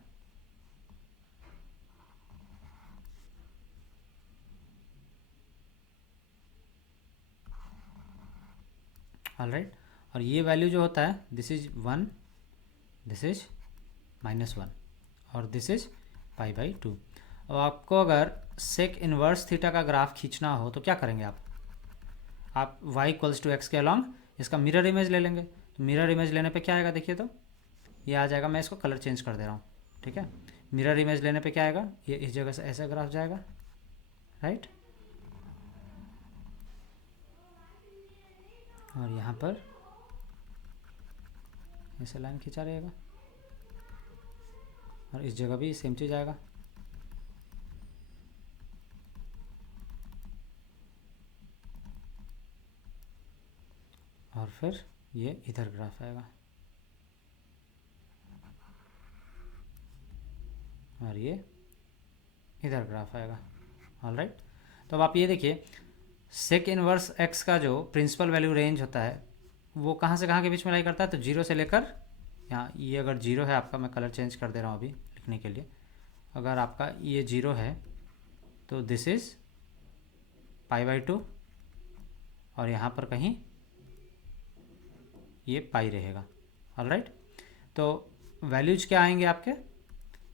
ऑलराइट, और ये वैल्यू जो होता है दिस इज 1, दिस इज -1 और दिस इज π/2। अब आपको अगर सेक इनवर्स थीटा का ग्राफ खींचना हो तो क्या करेंगे आप y इक्वल्स टू एक्स के अलॉन्ग इसका मिरर इमेज ले लेंगे। तो मिरर इमेज लेने पे क्या आएगा, देखिए तो ये आ जाएगा, मैं इसको कलर चेंज कर दे रहा हूँ, ठीक है। मिरर इमेज लेने पे क्या आएगा, ये इस जगह से ऐसा ग्राफ जाएगा, राइट, और यहाँ पर ऐसे लाइन खींचा रहेगा और इस जगह भी सेम चीज़ आएगा, और फिर ये इधर ग्राफ आएगा और ये इधर ग्राफ आएगा, ऑलराइट। तो अब आप ये देखिए सेक इनवर्स x का जो प्रिंसिपल वैल्यू रेंज होता है वो कहाँ से कहाँ के बीच में लाई करता है, तो जीरो से लेकर यहाँ, ये अगर जीरो है आपका, मैं कलर चेंज कर दे रहा हूँ अभी लिखने के लिए, अगर आपका ये जीरो है तो दिस इज़ π/2 और यहाँ पर कहीं ये पाई रहेगा। ऑलराइट, तो वैल्यूज क्या आएंगे आपके,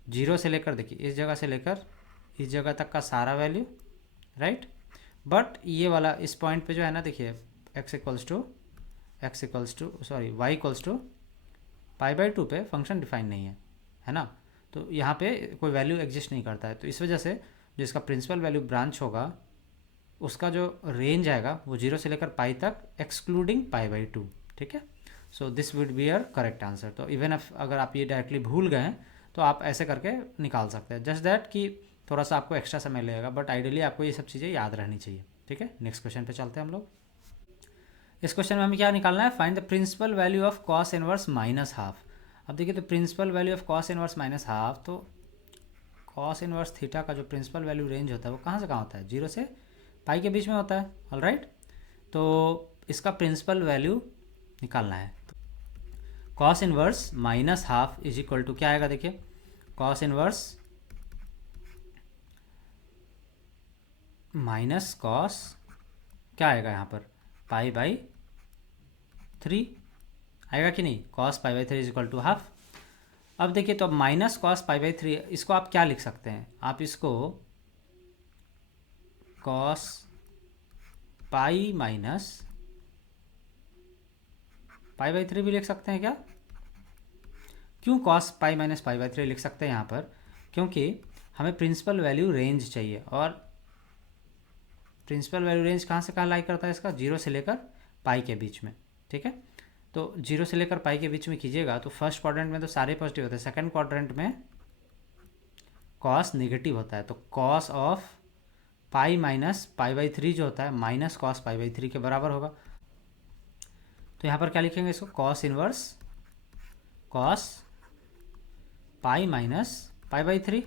जीरो से लेकर, देखिए इस जगह से लेकर इस जगह तक का सारा वैल्यू, राइट। बट ये वाला इस पॉइंट पे जो है ना, देखिए x equals to sorry y equals to π/2 पे फंक्शन डिफाइन नहीं है ना, तो यहाँ पे कोई वैल्यू एग्जिस्ट नहीं करता है। तो इस वजह से जो इसका प्रिंसिपल वैल्यू ब्रांच होगा उसका जो रेंज आएगा वो जीरो से लेकर पाई तक एक्सक्लूडिंग π/2, ठीक है। So this would be your correct answer. तो इवन अगर आप ये डायरेक्टली भूल गए हैं तो आप ऐसे करके निकाल सकते हैं, जस्ट दैट कि थोड़ा सा आपको एक्स्ट्रा समय लगेगा, बट आइडियली आपको ये सब चीज़ें याद रहनी चाहिए, ठीक है। नेक्स्ट क्वेश्चन पे चलते हैं हम लोग। इस क्वेश्चन में हमें क्या निकालना है, find the principal value of cos inverse minus half. अब देखिए, तो principal value of cos inverse minus half, तो कॉस इनवर्स थीटा का जो प्रिंसिपल वैल्यू रेंज होता है वो कहाँ से कहाँ होता है, जीरो से पाई के बीच में होता है। ऑलराइट, तो इसका प्रिंसिपल वैल्यू निकालना है। Cos inverse minus half is equal to क्या आएगा, देखिए कॉस इनवर्स माइनस कॉस क्या आएगा यहाँ पर, π/3 आएगा कि नहीं, cos π/3 is equal to half. अब देखिए, तो अब माइनस कॉस π/3, इसको आप क्या लिख सकते हैं, आप इसको कॉस पाई माइनस π/3 भी लिख सकते हैं क्या। क्यों कॉस पाई माइनस π/3 लिख सकते हैं यहाँ पर, क्योंकि हमें प्रिंसिपल वैल्यू रेंज चाहिए, और प्रिंसिपल वैल्यू रेंज कहाँ से कहाँ लाई करता है इसका, जीरो से लेकर पाई के बीच में, ठीक है। तो जीरो से लेकर पाई के बीच में कीजिएगा तो फर्स्ट क्वाड्रेंट में तो सारे पॉजिटिव होते हैं, सेकंड क्वाड्रेंट में कॉस नेगेटिव होता है, तो कॉस ऑफ पाई माइनस π/3 जो होता है माइनस कॉस π/3 के बराबर होगा। तो यहाँ पर क्या लिखेंगे इसको, cos inverse cos pi minus π/3,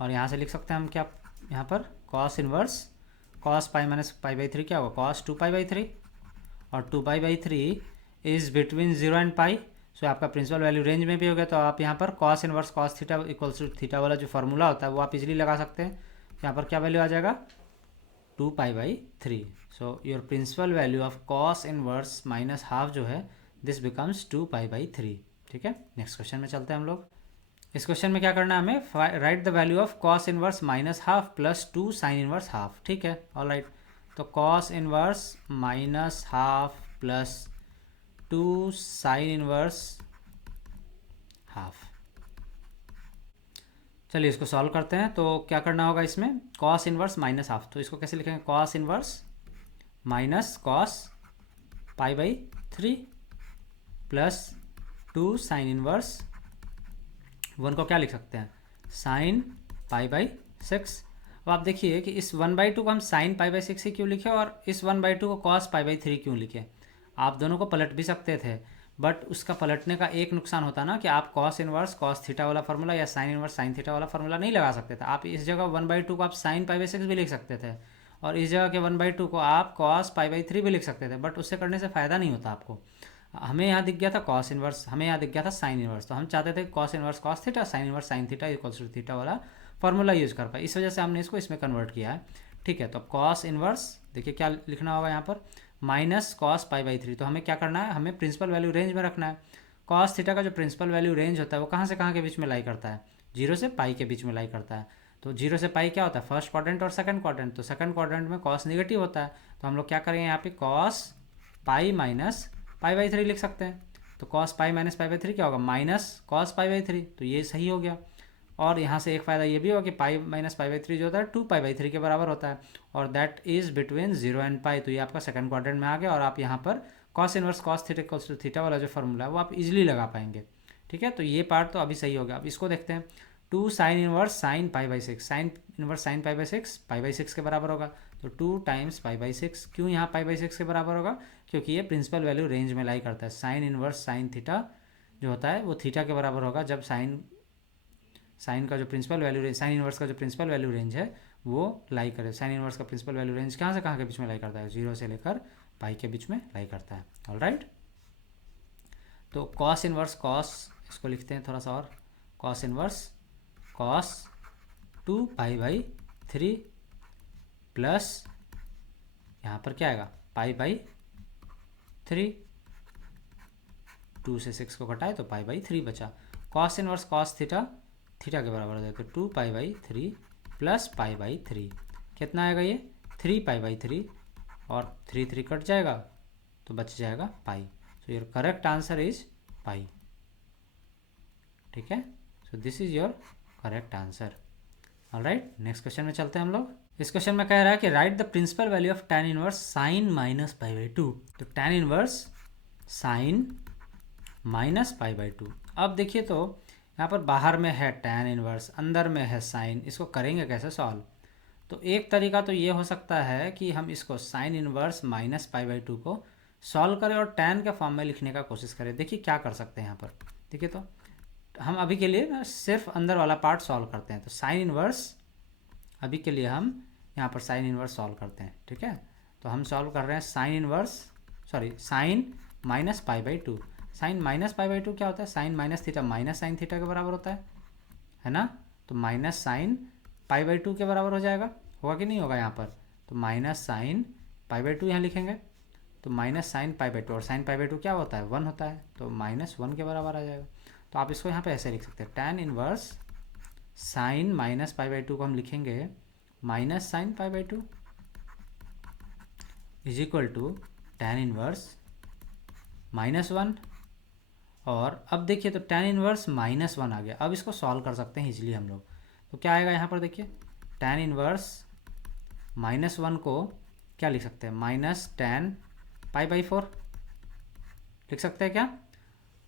और यहाँ से लिख सकते हैं हम क्या, यहाँ पर cos inverse cos pi minus π/3 क्या होगा, कॉस 2π/3, और 2π/3 is between 0 and pi. So आपका प्रिंसिपल वैल्यू रेंज में भी हो गया, तो आप यहाँ पर cos inverse cos theta equals to theta वाला जो फॉर्मूला होता है वो आप इजीली लगा सकते हैं। यहाँ पर क्या वैल्यू आ जाएगा, 2π/3। So your principal value of cos inverse minus half जो है दिस बिकम्स 2π/3, ठीक है। नेक्स्ट क्वेश्चन में चलते हैं हम लोग। इस क्वेश्चन में क्या करना है हमें, right the value of cos inverse minus half plus 2 sine inverse half, ठीक है। ऑलराइट, तो cos inverse minus half plus 2 sine inverse half. चलिए इसको सॉल्व करते हैं। तो क्या करना होगा इसमें, कॉस इनवर्स माइनस हाफ, तो इसको कैसे लिखेंगे, cos inverse minus cos π/3 plus 2 sine inverse, one को क्या लिख सकते हैं, साइन π/6। अब आप देखिए कि इस 1/2 को हम साइन π/6 ही क्यों लिखे और इस 1/2 को कॉस π/3 क्यों लिखे। आप दोनों को पलट भी सकते थे, बट उसका पलटने का एक नुकसान होता ना कि आप कॉस इनवर्स कॉस थीटा वाला फार्मूला या साइन इनवर्स साइन थीटा वाला फार्मूला नहीं लगा सकते थे। आप इस जगह 1/2 को आप साइन π/6 भी लिख सकते थे, और इस जगह के 1/2 को आप कॉस π/3 भी लिख सकते थे, बट उससे करने से फ़ायदा नहीं होता आपको। हमें यहाँ दिख गया था कॉस इनवर्स, हमें यहाँ दिख गया था साइन इनवर्स, तो हम चाहते थे cos inverse cos theta sine inverse sine theta equals to theta वाला फॉर्मूला यूज कर पाए, इस वजह से हमने इसको इसमें कन्वर्ट किया है, ठीक है। तो कॉस इनवर्स देखिए क्या लिखना होगा यहाँ पर, माइनस कॉस π/3। तो हमें क्या करना है, हमें प्रिंसिपल वैल्यू रेंज में रखना है। कॉस थीटा का जो प्रिंसिपल वैल्यू रेंज होता है वो कहाँ से कहाँ के बीच में लाई करता है, जीरो से पाई के बीच में लाई करता है। तो जीरो से पाई क्या होता है, फर्स्ट क्वाड्रेंट और सेकंड क्वाड्रेंट, तो सेकंड क्वाड्रेंट में कॉस नेगेटिव होता है, तो हम लोग क्या करेंगे यहाँ पे कॉस पाई माइनस π/3 लिख सकते हैं। तो कॉस पाई माइनस π/3 क्या होगा, माइनस कॉस π/3, तो ये सही हो गया। और यहाँ से एक फ़ायदा ये भी होगा कि पाई माइनस π/3 जो होता है 2π/3 के बराबर होता है, और दैट इज़ बिटवीन 0 एंड पाई, तो ये आपका सेकंड क्वाड्रेंट में आ गया। और आप यहाँ पर cos inverse cos theta equals to theta वाला जो फॉर्मूला है वो आप इजीली लगा पाएंगे, ठीक है। तो ये पार्ट तो अभी सही हो गया। अब इसको देखते हैं, 2 sine inverse sine π/6, sine inverse sine π/6 के बराबर होगा, तो 2 टाइम्स π/6। क्यों यहाँ π/6 के बराबर होगा, क्योंकि ये प्रिंसिपल वैल्यू रेंज में लाई करता है। साइन इनवर्स साइन थीटा जो होता है वो थीटा के बराबर होगा जब साइन का जो principal value range, sine inverse का जो प्रिंसिपल वैल्यू रेंज है वो लाई करे। साइन इनवर्स का प्रिंसिपल वैल्यू रेंज कहाँ से कहाँ के बीच में लाई करता है, 0 से लेकर पाई के बीच में लाई करता है। ऑल राइट, तो कॉस इनवर्स कॉस, इसको लिखते हैं थोड़ा सा और, कॉस इनवर्स कॉस 2π/3 प्लस यहाँ पर क्या आएगा π/3, 2 से 6 को घटाए तो π/3 बचा। Cos inverse cos theta, theta के बराबर हो जाए तो 2π/3 प्लस π/3, कितना आएगा ये 3π/3, और 3 3 कट जाएगा तो बच जाएगा pi. So your correct answer is pi. ठीक है, so this is your correct answer. Alright, next question में चलते हैं हम लोग। इस क्वेश्चन में कह रहा है कि write the principal value of tan inverse sine minus π/2। तो tan इनवर्स साइन माइनस π/2। अब देखिए तो यहाँ पर बाहर में है tan इनवर्स, अंदर में है साइन, इसको करेंगे कैसे सॉल्व? तो एक तरीका तो ये हो सकता है कि हम इसको साइन इनवर्स माइनस π/2 को सॉल्व करें और tan के फॉर्म में लिखने का कोशिश करें। देखिए क्या कर सकते हैं यहाँ पर। देखिए तो हम अभी के लिए ना सिर्फ अंदर वाला पार्ट सॉल्व करते हैं। तो साइन इनवर्स अभी के लिए हम यहाँ पर साइन इनवर्स सॉल्व करते हैं। ठीक है, तो हम सॉल्व कर रहे हैं साइन माइनस π/2। साइन माइनस π/2 क्या होता है? Sine minus theta minus sine theta के बराबर होता है ना। तो माइनस साइन π/2 के बराबर हो जाएगा, होगा कि नहीं होगा यहाँ पर? तो माइनस साइन π/2 यहाँ लिखेंगे, तो माइनस साइन π/2, और साइन π/2 क्या होता है? 1 होता है, तो -1 के बराबर आ जाएगा। तो आप इसको यहाँ पे ऐसे लिख सकते हैं, tan इनवर्स साइन माइनस π/2 को हम लिखेंगे minus sine π/2 is equal to tan inverse -1। और अब देखिए तो tan इनवर्स -1 आ गया। अब इसको सॉल्व कर सकते हैं इजीली हम लोग। तो क्या आएगा यहाँ पर? देखिए tan इनवर्स -1 को क्या लिख सकते हैं? माइनस tan π/4 लिख सकते हैं क्या?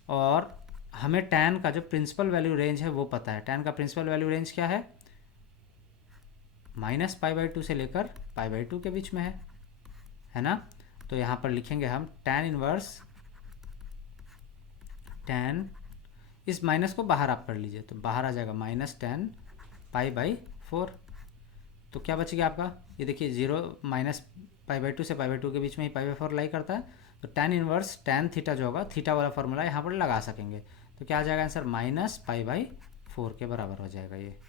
और हमें tan का जो प्रिंसिपल वैल्यू रेंज है वो पता है। tan का प्रिंसिपल वैल्यू रेंज क्या है? -π/2 से लेकर π/2 के बीच में है ना। तो यहाँ पर लिखेंगे हम tan इनवर्स, tan, इस माइनस को बाहर आप कर लीजिए तो बाहर आ जाएगा -tan π/4। तो क्या बच गया आपका? ये देखिए 0 -π/2 से π/2 के बीच में ही π/4 लाई करता है। तो tan इनवर्स tan थीटा जो होगा, थीटा वाला फॉर्मूला यहाँ पर लगा सकेंगे। तो क्या आ जाएगा आंसर? -π/4 के बराबर हो जाएगा ये।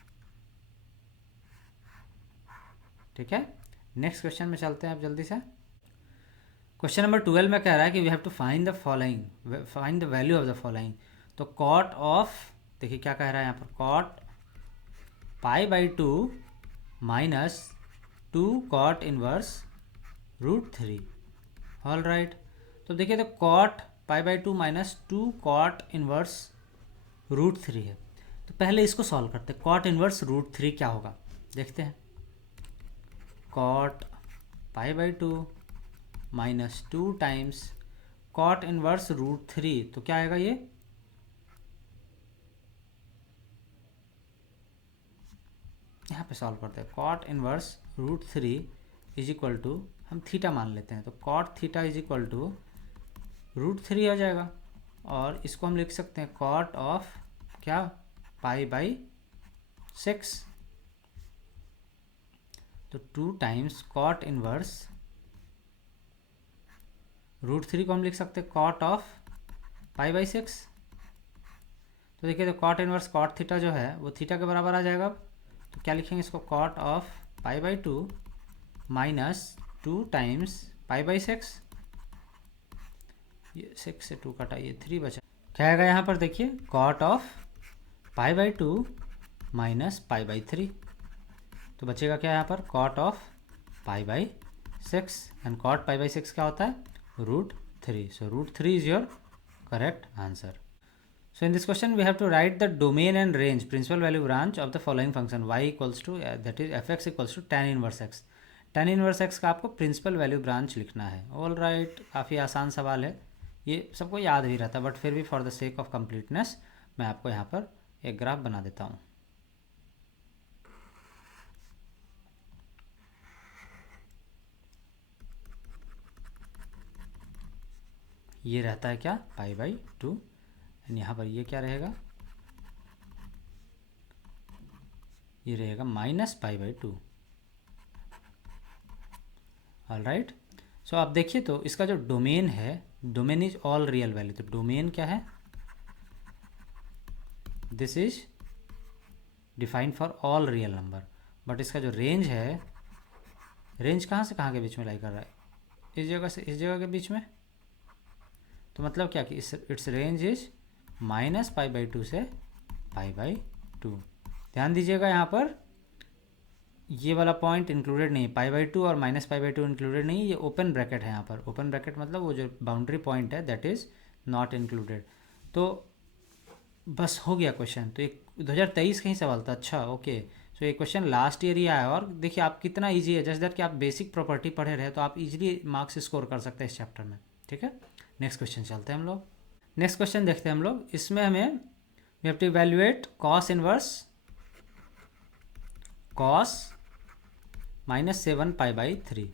ठीक है, नेक्स्ट क्वेश्चन में चलते हैं आप जल्दी से। क्वेश्चन नंबर 12 में कह रहा है कि we have to find the following, find the value of the following. तो कॉट ऑफ, देखिए क्या कह रहा है यहाँ पर, cot π/2 minus 2 cot inverse √3। All right, तो देखिए तो कॉट π/2 माइनस 2 कॉट इनवर्स √3 है। तो पहले इसको सॉल्व करते हैं। कॉट इनवर्स √3 क्या होगा देखते हैं। Cot π/2 minus 2 times cot inverse √3, तो क्या आएगा ये? यहाँ पे सॉल्व करते हैं। Cot inverse √3 is equal to, हम थीटा मान लेते हैं, तो cot theta is equal to √3 हो जाएगा। और इसको हम लिख सकते हैं कॉट ऑफ क्या? π/6। तो 2 टाइम्स कॉट इनवर्स √3 को हम लिख सकते हैं कॉट ऑफ π/6। तो देखिए तो कॉट इनवर्स कॉट थीटा जो है वो थीटा के बराबर आ जाएगा। तो क्या लिखेंगे इसको? कॉट ऑफ π/2 माइनस 2 टाइम्स π/6, ये 6 से 2 कटा, ये 3 बचा। क्या आएगा यहाँ पर? देखिए कॉट ऑफ π/2 माइनस π/3, तो बचेगा क्या यहाँ पर? कॉट ऑफ π/6, एंड कॉट π/6 क्या होता है? √3। सो √3 is your correct answer. So in this question we have to write the domain and range principal value branch of the following function y equals to that is fx equals to tan inverse x। tan inverse x का आपको principal value branch लिखना है। All right, काफ़ी आसान सवाल है, ये सबको याद भी रहता है, बट फिर भी for the sake of completeness मैं आपको यहाँ पर एक ग्राफ बना देता हूँ। ये रहता है क्या? π/2, यहाँ पर ये क्या रहेगा? ये रहेगा -π/2। ऑल राइट, सो आप देखिए तो इसका जो डोमेन है, domain is all real value, तो डोमेन क्या है, this is defined for all real number. But इसका जो रेंज है, रेंज कहाँ से कहाँ के बीच में लाई कर रहा है, इस जगह से इस जगह के बीच में। तो मतलब क्या कि इट्स रेंज इज -π/2 से π/2। ध्यान दीजिएगा यहाँ पर ये वाला पॉइंट इंक्लूडेड नहीं है, π/2 और -π/2 इंक्लूडेड नहीं है, ये ओपन ब्रैकेट है यहाँ पर। ओपन ब्रैकेट मतलब वो जो बाउंड्री पॉइंट है दैट इज़ नॉट इंक्लूडेड। तो बस हो गया क्वेश्चन। तो एक 2023 का ही सवाल था। अच्छा ओके, सो ये क्वेश्चन लास्ट ईयर ही आया है। और देखिए आप कितना इजी है, जस्ट दैट कि आप बेसिक प्रॉपर्टी पढ़े रहे तो आप इजीली मार्क्स स्कोर कर सकते हैं इस चैप्टर में। ठीक है, नेक्स्ट क्वेश्चन चलते हैं हम लोग। नेक्स्ट क्वेश्चन देखते हैं हम लोग। इसमें हमें we have to evaluate cos inverse cos -7π/3।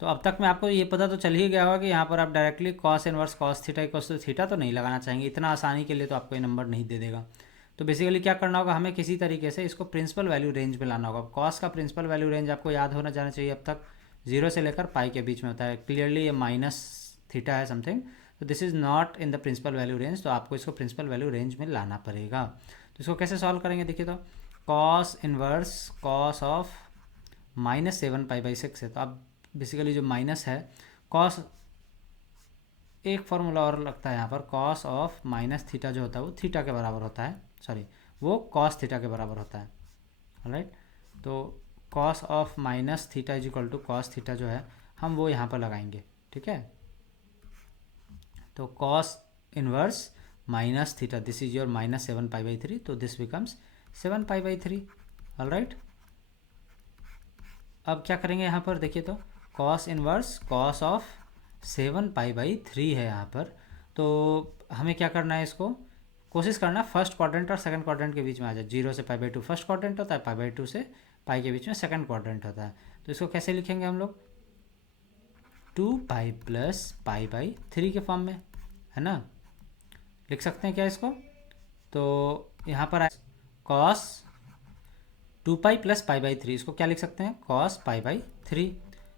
तो अब तक में आपको ये पता तो चल ही गया होगा कि यहाँ पर आप directly cos inverse cos theta equals to theta तो नहीं लगाना चाहेंगे, इतना आसानी के लिए तो आपको ये नंबर नहीं दे देगा। तो बेसिकली क्या करना होगा, हमें किसी तरीके से इसको प्रिंसिपल वैल्यू रेंज में लाना होगा। कॉस का प्रिंसिपल वैल्यू रेंज आपको याद होना जाना चाहिए, अब तक 0 से लेकर पाई के बीच में होता है। क्लियरली ये माइनस थीटा है समथिंग, तो this is not in the principal value range, तो आपको इसको प्रिंसिपल वैल्यू रेंज में लाना पड़ेगा। तो इसको कैसे सॉल्व करेंगे, देखिए तो कॉस इनवर्स कॉस ऑफ -7π/6 है। तो अब बेसिकली जो माइनस है, कॉस एक फार्मूला और लगता है यहाँ पर, कॉस ऑफ माइनस थीटा जो होता है वो थीटा के बराबर होता है, सॉरी वो कॉस थीटा के बराबर होता है। ऑलराइट, तो cos of minus theta is equal to cos theta जो है हम वो यहाँ पर लगाएंगे। ठीक है, तो cos inverse minus theta, this is your -7π/3, तो दिस बिकम्स 7π/3। ऑलराइट, अब क्या करेंगे यहाँ पर, देखिए तो कॉस इनवर्स कॉस ऑफ 7π/3 है यहाँ पर। तो हमें क्या करना है, इसको कोशिश करना फर्स्ट क्वाड्रेंट और सेकंड क्वाड्रेंट के बीच में आ जाए। 0 से π/2 फर्स्ट क्वाड्रेंट होता है, π/2 से पाई के बीच में सेकंड क्वाड्रेंट होता है। तो इसको कैसे लिखेंगे हम लोग, 2π + π/3 के फॉर्म में, है ना, लिख सकते हैं क्या इसको। तो यहाँ पर कॉस 2π + π/3, इसको क्या लिख सकते हैं, कॉस π/3।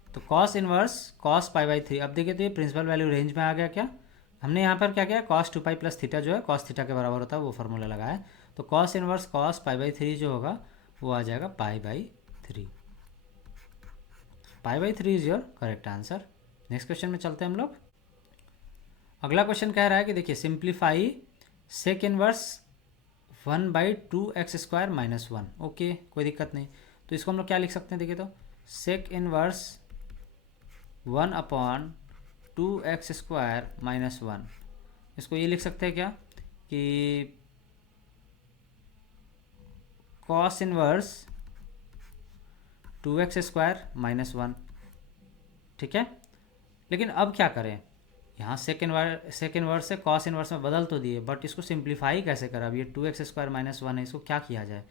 तो कॉस इनवर्स कॉस π/3। अब देखिए तो ये प्रिंसिपल वैल्यू रेंज में आ गया। क्या हमने यहाँ पर क्या किया, कॉस 2π + थीटा जो है कॉस थीटा के बराबर होता है वो फार्मूला लगाया। तो कॉस इनवर्स कॉस π/3 जो होगा वो आ जाएगा π/3। π/3 is your correct answer. Next question में चलते हैं हम लोग। अगला क्वेश्चन कह रहा है कि देखिए simplify sec inverse 1/2x² - 1। Okay, कोई दिक्कत नहीं। तो इसको हम लोग क्या लिख सकते हैं, देखिए तो सेक इनवर्स 1/2x² - 1, इसको ये लिख सकते हैं क्या कि कॉस इनवर्स 2x² - 1। ठीक है, लेकिन अब क्या करें, यहाँ सेक इनवर्स से कॉस इनवर्स में बदल तो दिए, बट इसको सिंप्लीफाई कैसे करें। अब ये 2x² - 1 है, इसको क्या किया जाए।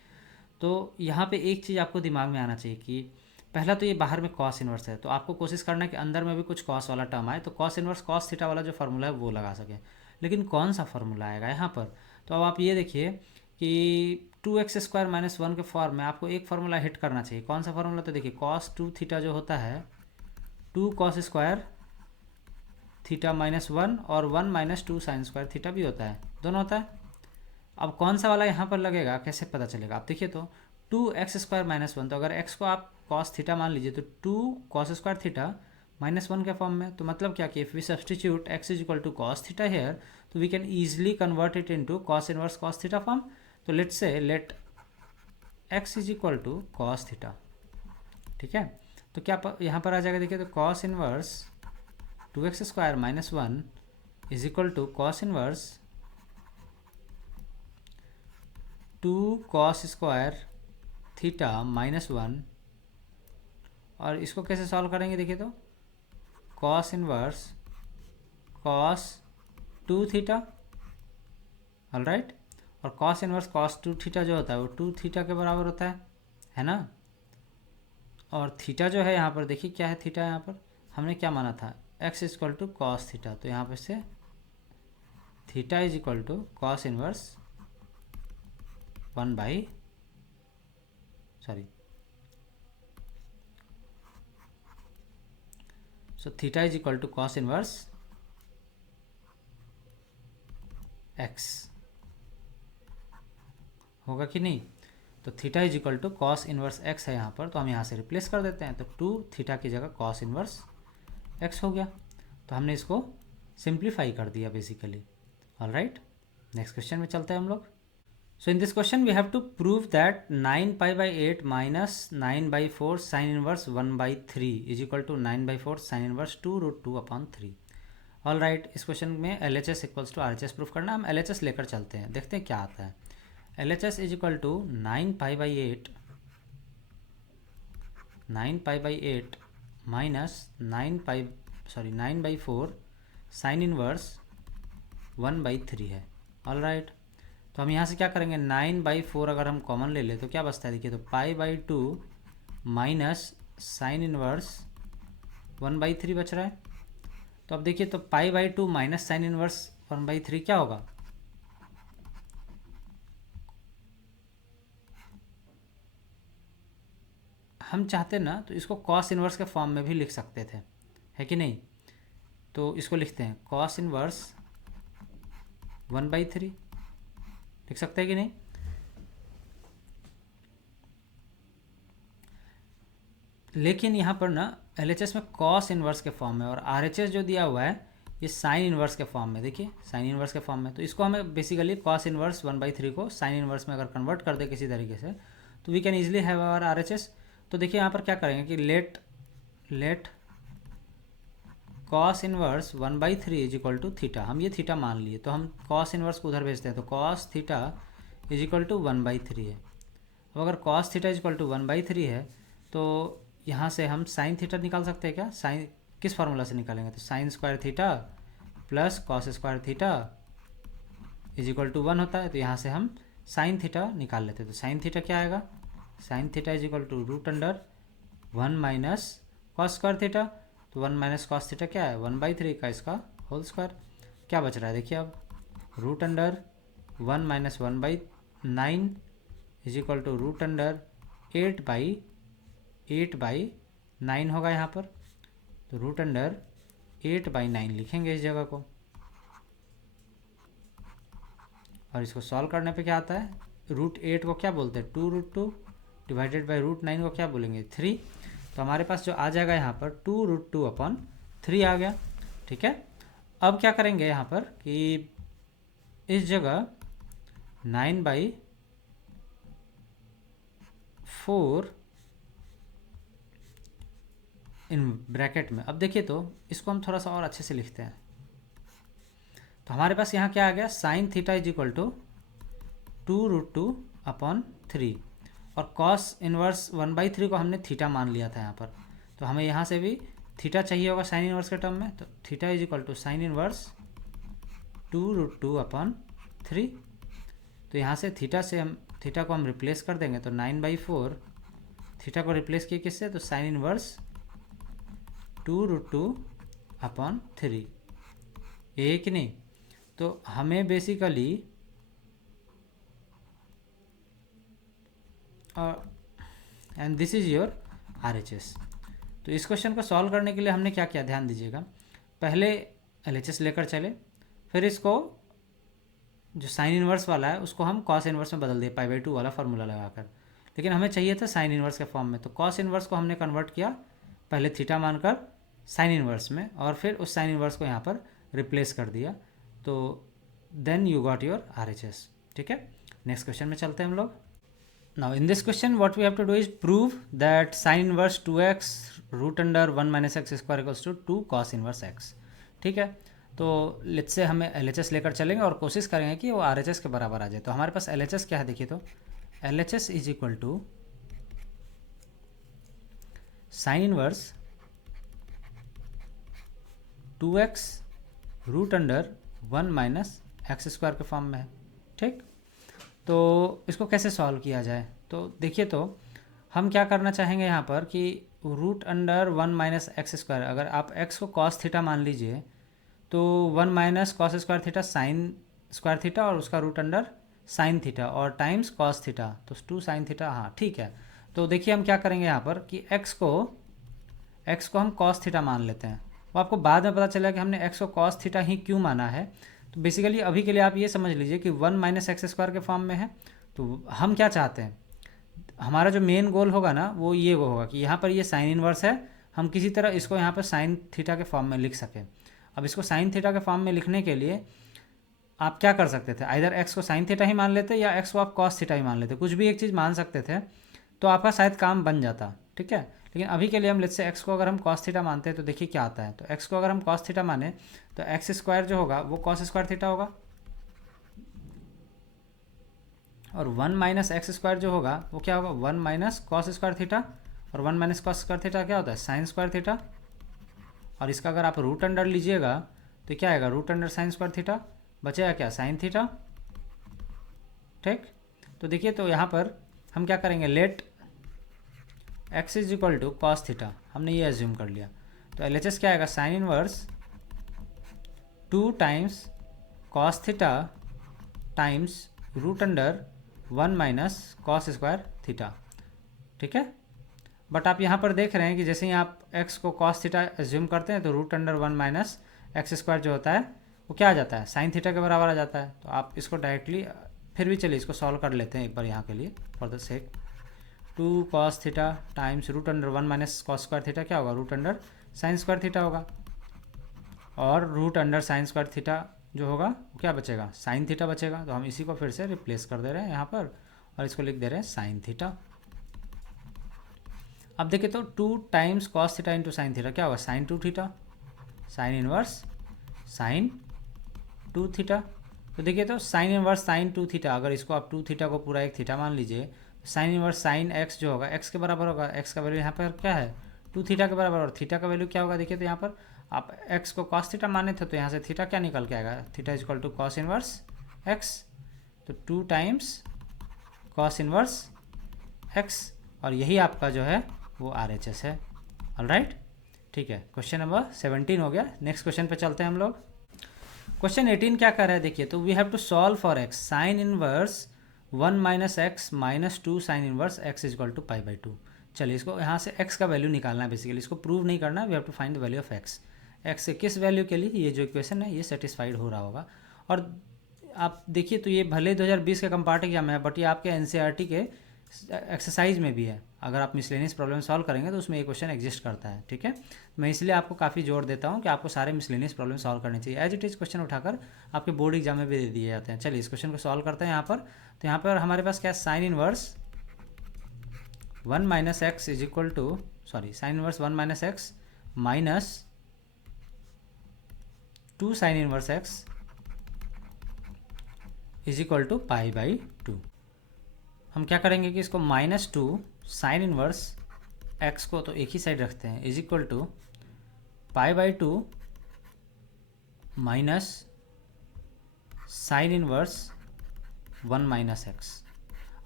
तो यहाँ पे एक चीज़ आपको दिमाग में आना चाहिए कि पहला तो ये बाहर में कॉस इनवर्स है, तो आपको कोशिश करना है कि अंदर में भी कुछ कॉस वाला टर्म आए, तो कॉस इनवर्स कॉस थीटा वाला जो फार्मूला है वो लगा सकें। लेकिन कौन सा फार्मूला आएगा यहाँ पर, तो अब आप ये देखिए कि 2x² - 1 के फॉर्म में आपको एक फार्मूला हिट करना चाहिए। कौन सा फार्मूला, तो देखिए कॉस 2 थीटा जो होता है 2 cos² थीटा -1 और 1 - 2 sin² थीटा भी होता है, दोनों होता है। अब कौन सा वाला यहाँ पर लगेगा, कैसे पता चलेगा, आप देखिए तो 2x² - 1, तो अगर x को आप cos थीटा मान लीजिए तो 2 cos² थीटा -1 के फॉर्म में। तो मतलब क्या कि if we substitute x is equal to cos theta here, तो we can easily convert it into cos inverse cos theta form. तो let's say let x is equal to cos theta. ठीक है, तो क्या यहाँ पर आ जाएगा, देखिए तो cos inverse 2x² - 1 is equal to cos inverse 2 cos² theta -1। और इसको कैसे सॉल्व करेंगे, देखिए तो cos inverse cos 2 theta, alright, और कॉस इनवर्स कॉस 2 थीटा जो होता है वो 2 थीटा के बराबर होता है ना। और थीटा जो है यहाँ पर देखिए क्या है, थीटा यहाँ पर हमने क्या माना था, x is equal to cos theta, तो यहाँ पर से theta is equal to cos inverse 1 sorry so theta is equal to cos inverse x, होगा कि नहीं? तो theta is equal to cos inverse x है यहाँ पर, तो हम यहाँ से रिप्लेस कर देते हैं, तो 2 थीटा की जगह कॉस इनवर्स एक्स हो गया। तो हमने इसको सिंप्लीफाई कर दिया बेसिकली। ऑलराइट, नेक्स्ट क्वेश्चन में चलते हैं हम लोग। So in this question we have to prove that 9π/8 minus 9/4 sine inverse 1/3 is equal to 9/4 sine inverse 2√2/3। All right, इस क्वेश्चन में LHS equals to RHS proof करना। हम LHS लेकर चलते हैं, देखते हैं क्या आता है। LHS is equal to 9π/8 minus 9/4 sine inverse 1/3 है। ऑल राइट, तो हम यहाँ से क्या करेंगे, 9/4 अगर हम कॉमन ले ले तो क्या बचता है, देखिए, तो π/2 माइनस साइन इनवर्स 1/3 बच रहा है। तो अब देखिए, तो π/2 माइनस साइन इनवर्स 1/3 क्या होगा, हम चाहते ना तो इसको कॉस इनवर्स के फॉर्म में भी लिख सकते थे, है कि नहीं? तो इसको लिखते हैं कॉस इनवर्स 1/3, लिख सकते हैं कि नहीं? लेकिन यहाँ पर ना LHS में कॉस इनवर्स के फॉर्म में, और RHS जो दिया हुआ है ये साइन इनवर्स के फॉर्म में। देखिए, साइन इनवर्स के फॉर्म में, तो इसको हमें बेसिकली कॉस इनवर्स 1/3 को साइन इनवर्स में अगर कन्वर्ट कर दे किसी तरीके से, तो we can easily have our RHS। तो देखिए यहाँ पर क्या करेंगे कि let cos inverse 1/3 is equal to theta. हम ये थीटा मान लिए, तो हम कॉस इनवर्स को उधर भेजते हैं, तो cos theta is equal to 1/3 है। अब अगर cos theta is equal to 1/3 है, तो यहाँ से हम साइन थीटा निकाल सकते हैं क्या? साइन किस फार्मूला से निकालेंगे, तो sine square theta plus cos square theta is equal to 1 होता है। तो यहाँ से हम साइन थीटा निकाल लेते हैं, तो साइन थीटा क्या आएगा, sine theta is equal to √1 minus cos square theta. तो 1 माइनस कॉस थीटा क्या है, 1/3 का इसका होल स्क्वायर। क्या बच रहा है, देखिए अब √1 माइनस 1/9 इज इक्वल टू √8/9 होगा यहाँ पर। तो √8/9 लिखेंगे इस जगह को, और इसको सॉल्व करने पे क्या आता है, √8 को क्या बोलते हैं, 2√2 डिवाइडेड बाई √9 को क्या बोलेंगे, 3। तो हमारे पास जो आ जाएगा यहाँ पर 2√2/3 आ गया। ठीक है, अब क्या करेंगे यहाँ पर कि इस जगह 9/4 इन ब्रैकेट में, अब देखिए तो इसको हम थोड़ा सा और अच्छे से लिखते हैं। तो हमारे पास यहाँ क्या आ गया, sine theta is equal to 2√2/3, और कॉस इनवर्स 1/3 को हमने थीटा मान लिया था यहाँ पर। तो हमें यहाँ से भी थीटा चाहिए होगा साइन इनवर्स के टर्म में, तो theta is equal to sine inverse 2√2/3। तो यहाँ से थीटा को हम रिप्लेस कर देंगे, तो 9/4 थीटा को रिप्लेस किए किससे, तो साइन इनवर्स 2√2/3, ये कि नहीं? तो हमें basically and this is your RHS। तो इस क्वेश्चन को सॉल्व करने के लिए हमने क्या किया, ध्यान दीजिएगा। पहले LHS लेकर चले, फिर इसको जो साइन इनवर्स वाला है उसको हम कॉस इनवर्स में बदल दिए π/2 वाला फार्मूला लगाकर। लेकिन हमें चाहिए था साइन इनवर्स के फॉर्म में, तो कॉस इनवर्स को हमने कन्वर्ट किया पहले थीटा मानकर साइन इनवर्स में, और फिर उस साइन इनवर्स को यहाँ पर रिप्लेस कर दिया। तो then you got your RHS। ठीक है, नेक्स्ट क्वेश्चन में चलते हैं हम लोग। Now in this question what we have to do is prove that sin inverse 2x √1 minus x square equals to 2 cos inverse x। ठीक है, तो लेट्स से हमें LHS लेकर चलेंगे और कोशिश करेंगे कि वो RHS के बराबर आ जाए। तो हमारे पास LHS क्या है, देखिए, तो LHS is equal to sine inverse 2x √1 minus x square के फॉर्म में है। ठीक, तो इसको कैसे सॉल्व किया जाए, तो देखिए, तो हम क्या करना चाहेंगे यहाँ पर कि √1 माइनस एक्स स्क्वायर, अगर आप x को cos थीटा मान लीजिए, तो 1 minus cos square theta sine square theta, और उसका √ साइन थीटा, और टाइम्स कॉस थीटा, तो 2 साइन थीटा। हाँ, ठीक है। तो देखिए हम क्या करेंगे यहाँ पर कि x को हम cos थीटा मान लेते हैं, वो आपको बाद में पता चला कि हमने x को कॉस थीटा ही क्यों माना है। तो बेसिकली अभी के लिए आप ये समझ लीजिए कि 1 माइनस एक्स स्क्वायर के फॉर्म में है। तो हम क्या चाहते हैं, हमारा जो मेन गोल होगा ना वो ये वो होगा कि यहाँ पर ये साइन इन्वर्स है, हम किसी तरह इसको यहाँ पर साइन थीटा के फॉर्म में लिख सकें। अब इसको साइन थीटा के फॉर्म में लिखने के लिए आप क्या कर सकते थे, आइदर एक्स को साइन थीटा ही मान लेते या एक्स को आप कॉस थीटा ही मान लेते, कुछ भी एक चीज़ मान सकते थे तो आपका शायद काम बन जाता, ठीक है। लेकिन अभी के लिए हम लेट्स से एक्स को अगर हम कॉस थीटा मानते हैं तो देखिए क्या आता है। तो एक्स को अगर हम कॉस थीटा माने तो एक्स स्क्वायर जो होगा वो कॉस स्क्वायर थीटा होगा, और 1 माइनस एक्स स्क्वायर जो होगा वो क्या होगा, 1 माइनस कॉस स्क्वायर थीटा, और 1 माइनस कॉस स्क्वायर थीटा क्या होता है, साइन स्क्वायर थीटा। और इसका अगर आप रूट अंडर लीजिएगा तो क्या आएगा, root under sine square theta, बचेगा क्या, साइन थीटा, ठीक। तो देखिए तो यहाँ पर हम क्या करेंगे, let x is equal to cos theta, हमने ये एज्यूम कर लिया। तो एल एच एस क्या आएगा, sine inverse 2 times cos theta times root under 1 minus cos square theta, ठीक है। बट आप यहाँ पर देख रहे हैं कि जैसे ही आप x को कॉस थीटा एज्यूम करते हैं तो root under 1 minus x square जो होता है वो क्या आ जाता है, साइन थीटा के बराबर आ जाता है। तो आप इसको डायरेक्टली, फिर भी चलिए इसको सॉल्व कर लेते हैं एक बार यहाँ के लिए for the sake. 2 cos theta times root under 1 minus cos square theta क्या होगा, root under sine square theta होगा, और root under sine square theta जो होगा वो क्या बचेगा, साइन थीटा बचेगा। तो हम इसी को फिर से रिप्लेस कर दे रहे हैं यहाँ पर और इसको लिख दे रहे हैं साइन थीटा। अब देखिए तो 2 times cos theta into sine theta क्या होगा, sine 2 theta, sine inverse sine 2 theta. तो देखिए तो साइन इनवर्स साइन 2 थीटा, अगर इसको आप 2 थीटा को पूरा एक थीटा मान लीजिए तो साइन इनवर्स साइन एक्स जो होगा एक्स के बराबर होगा, एक्स का वैल्यू यहाँ पर क्या है 2 थीटा के बराबर, और थीटा का वैल्यू क्या होगा, देखिए तो यहाँ पर आप एक्स को कॉस थीटा माने थे तो यहाँ से थीटा क्या निकल के आएगा, theta is equal to cos inverse x. तो 2 टाइम्स कॉस इनवर्स एक्स, और यही आपका जो है वो आर एच एस है। ऑलराइट, ठीक है। क्वेश्चन नंबर 17 हो गया। नेक्स्ट क्वेश्चन पे चलते हैं हम लोग। क्वेश्चन 18 क्या कर रहा है, देखिए तो we have to solve for x sine inverse 1 minus x minus 2 sine inverse x is equal to pi by 2। चलिए इसको यहाँ से x का वैल्यू निकालना है, बेसिकली इसको प्रूव नहीं करना, we have to find the value of x। x से किस वैल्यू के लिए ये जो इक्वेशन है ये सेटिस्फाइड हो रहा होगा। और आप देखिए तो ये भले 2020 के कंपार्ट एग्जाम है बट ये आपके एनसीईआरटी के एक्सरसाइज में भी है। अगर आप मिसलेनियस प्रॉब्लम सॉल्व करेंगे तो उसमें ये क्वेश्चन एग्जिस्ट करता है, ठीक है। मैं इसलिए आपको काफ़ी जोर देता हूँ कि आपको सारे मिसलेनियस प्रॉब्लम सॉल्व करने चाहिए। एज इट इज़ क्वेश्चन उठाकर आपके बोर्ड एग्जाम में भी दे दिए जाते हैं। चलिए इस क्वेश्चन को सॉल्व करते हैं यहाँ पर। तो यहाँ पर हमारे पास क्या, sine inverse 1 minus x is equal to sine inverse 1 minus x minus 2 sine inverse x is equal to pi by 2। हम क्या करेंगे कि इसको -2 साइन इनवर्स एक्स को तो एक ही साइड रखते हैं is equal to pi by 2 minus sine inverse 1 minus x.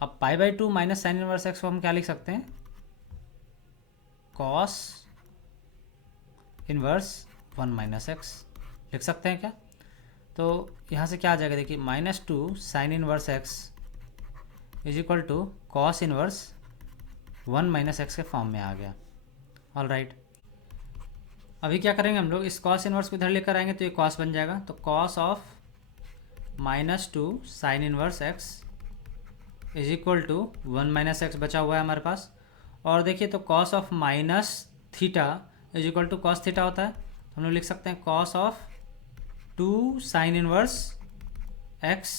अब pi by 2 minus sine inverse x को हम क्या लिख सकते हैं, कॉस इनवर्स 1 माइनस एक्स लिख सकते हैं क्या। तो यहाँ से क्या आ जाएगा, देखिए -2 sine inverse x is equal to cos inverse 1 minus x के फॉर्म में आ गया। ऑल राइट, अभी क्या करेंगे हम लोग, इस कॉस इनवर्स को इधर लेकर आएंगे तो ये कॉस बन जाएगा। तो cos of -2 sine inverse x is equal to 1 minus x बचा हुआ है हमारे पास। और देखिए तो cos of minus theta is equal to cos theta होता है, तो हम लोग लिख सकते हैं cos of 2 sine inverse x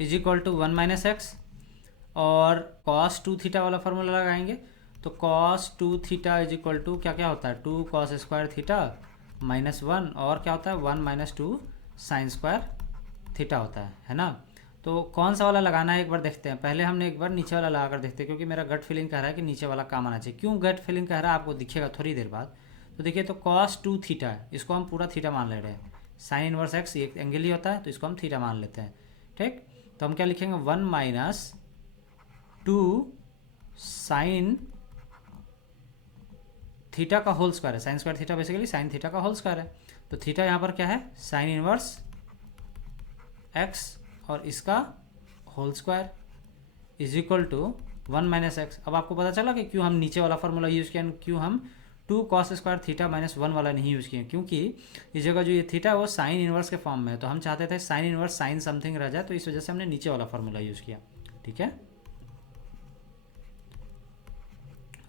is equal to 1 minus x, और कॉस 2 थीटा वाला फार्मूला लगाएंगे। तो cos 2 theta is equal to क्या क्या होता है, 2 कॉस स्क्वायर थीटा माइनस 1, और क्या होता है 1 माइनस 2 साइन स्क्वायर थीटा होता है ना। तो कौन सा वाला लगाना है एक बार देखते हैं। पहले हमने एक बार नीचे वाला लगा कर देखते हैं, क्योंकि मेरा गट फीलिंग कह रहा है कि नीचे वाला काम आना चाहिए। क्यों गट फीलिंग कह रहा है आपको दिखेगा थोड़ी देर बाद। तो देखिए तो कॉस 2 थीटा है, इसको हम पूरा थीटा मान ले रहे हैं। साइन इनवर्स एक्स एक एंगल ही होता है तो इसको हम थीटा मान लेते हैं, ठीक। तो हम क्या लिखेंगे 1 माइनस 2 साइन थीटा का होल स्क्वायर है, sign square theta basically sine theta का होल स्क्वायर है। तो थीटा यहाँ पर क्या है, साइन इनवर्स एक्स और इसका whole square is equal to 1 minus x. अब आपको पता चला कि क्यों हम नीचे वाला फार्मूला यूज़ किया, क्यों हम 2 cos स्क्वायर थीटा माइनस 1 वाला नहीं यूज़ किया, क्योंकि इस जगह जो ये थीटा है वो साइन इनवर्स के फॉर्म में है, तो हम चाहते थे साइन इनवर्स साइन समथिंग रह जाए, तो इस वजह से हमने नीचे वाला फार्मूला यूज़ किया। ठीक है,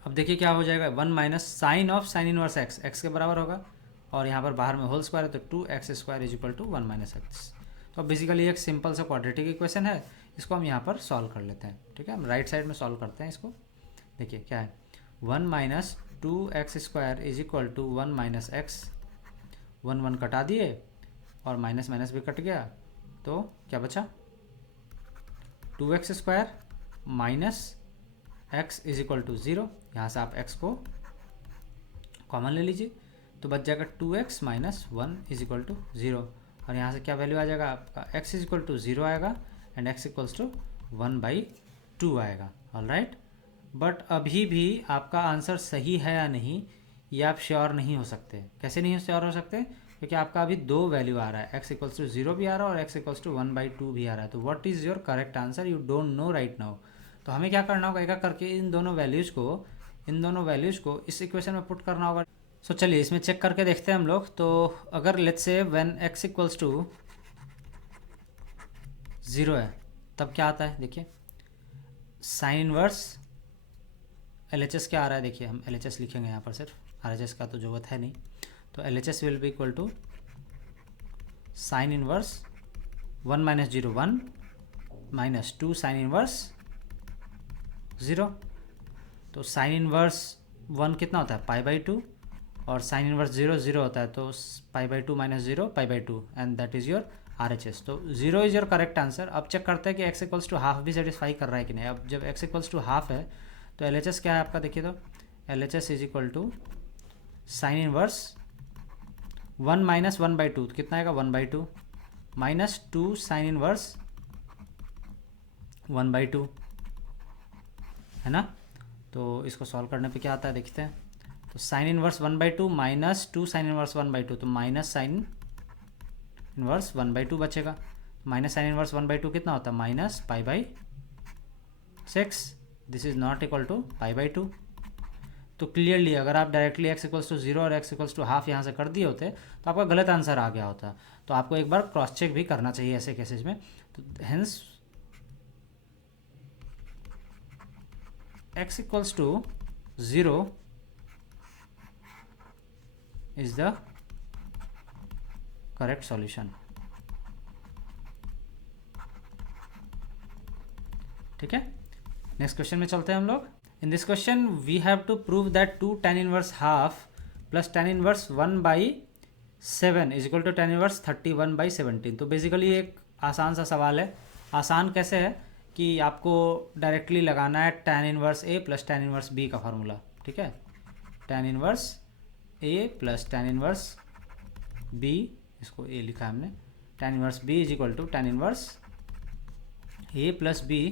अब देखिए क्या हो जाएगा, 1 minus sine of sine inverse x, x के बराबर होगा, और यहाँ पर बाहर में होल स्क्वायर है तो 2x square is equal to 1 minus x. तो बेसिकली एक सिंपल सा क्वाड्रेटिक इक्वेशन है, इसको हम यहाँ पर सॉल्व कर लेते हैं। ठीक है, हम राइट साइड में सॉल्व करते हैं इसको। देखिए क्या है, 1 minus 2x square is equal to 1 minus x, 1 1 कटा दिए और माइनस माइनस भी कट गया, तो क्या बचा, 2x square minus x is equal to 0। यहाँ से आप x को कॉमन ले लीजिए, तो बच जाएगा 2x minus 1 is equal to 0, और यहाँ से क्या वैल्यू आ जाएगा आपका, x इज इक्वल टू 0 आएगा एंड x इक्वल्स टू 1/2 आएगा। ऑलराइट, बट अभी भी आपका आंसर सही है या नहीं ये आप श्योर नहीं हो सकते। कैसे नहीं श्योर हो सकते, क्योंकि आपका अभी 2 वैल्यू आ रहा है, x इक्वल्स टू 0 भी आ रहा है और x इक्वल्स टू 1/2 भी आ रहा है। तो what is your correct answer, you don't know right now. तो हमें क्या करना होगा, एक करके इन दोनों वैल्यूज़ को इस इक्वेशन में पुट करना होगा। सो चलिए इसमें चेक करके देखते हैं हम लोग। तो अगर let's say when x equals to 0 है तब क्या आता है, देखिए साइन इनवर्स LHS क्या आ रहा है, देखिए हम LHS लिखेंगे यहाँ पर, सिर्फ RHS का तो जरूरत है नहीं। तो LHS will be equal to sine inverse 1 minus 0 1 minus 2 sine inverse 0। तो साइन इनवर्स 1 कितना होता है, π/2, और साइन इनवर्स 0 0 होता है, तो π/2 minus 0 π/2 and that is your RHS। तो 0 इज़ योर करेक्ट आंसर। अब चेक करते हैं कि x इक्वल्स टू हाफ भी सेटिस्फाई कर रहा है कि नहीं। अब जब x इक्वल्स टू हाफ है तो LHS क्या है आपका, देखिए तो LHS is equal to sine inverse 1 minus 1/2, कितना आएगा 1/2 माइनस 2 साइन इनवर्स 1/2, है ना। तो इसको सॉल्व करने पे क्या आता है देखते हैं। तो sine inverse 1/2 minus 2 sine inverse 1/2, तो माइनस साइन इनवर्स 1/2 बचेगा। माइनस साइन इनवर्स 1/2 कितना होता है, minus π/6। This is not equal to π/2। तो क्लियरली अगर आप डायरेक्टली x इक्वल्स टू 0 और x इक्वल्स टू हाफ यहाँ से कर दिए होते तो आपका गलत आंसर आ गया होता। तो आपको एक बार क्रॉस चेक भी करना चाहिए ऐसे केसेस में। तो hence x equals to 0 is the correct solution। ठीक है, नेक्स्ट क्वेश्चन में चलते हैं हम लोग। In this question we have to prove that 2 tan inverse half plus tan inverse 1/7 is equal to tan inverse 31/17। तो बेसिकली एक आसान सा सवाल है। आसान कैसे है कि आपको डायरेक्टली लगाना है tan inverse A plus tan inverse B का फार्मूला। ठीक है, tan inverse A plus tan inverse B, इसको A लिखा है हमने, tan inverse B is equal to tan inverse A plus B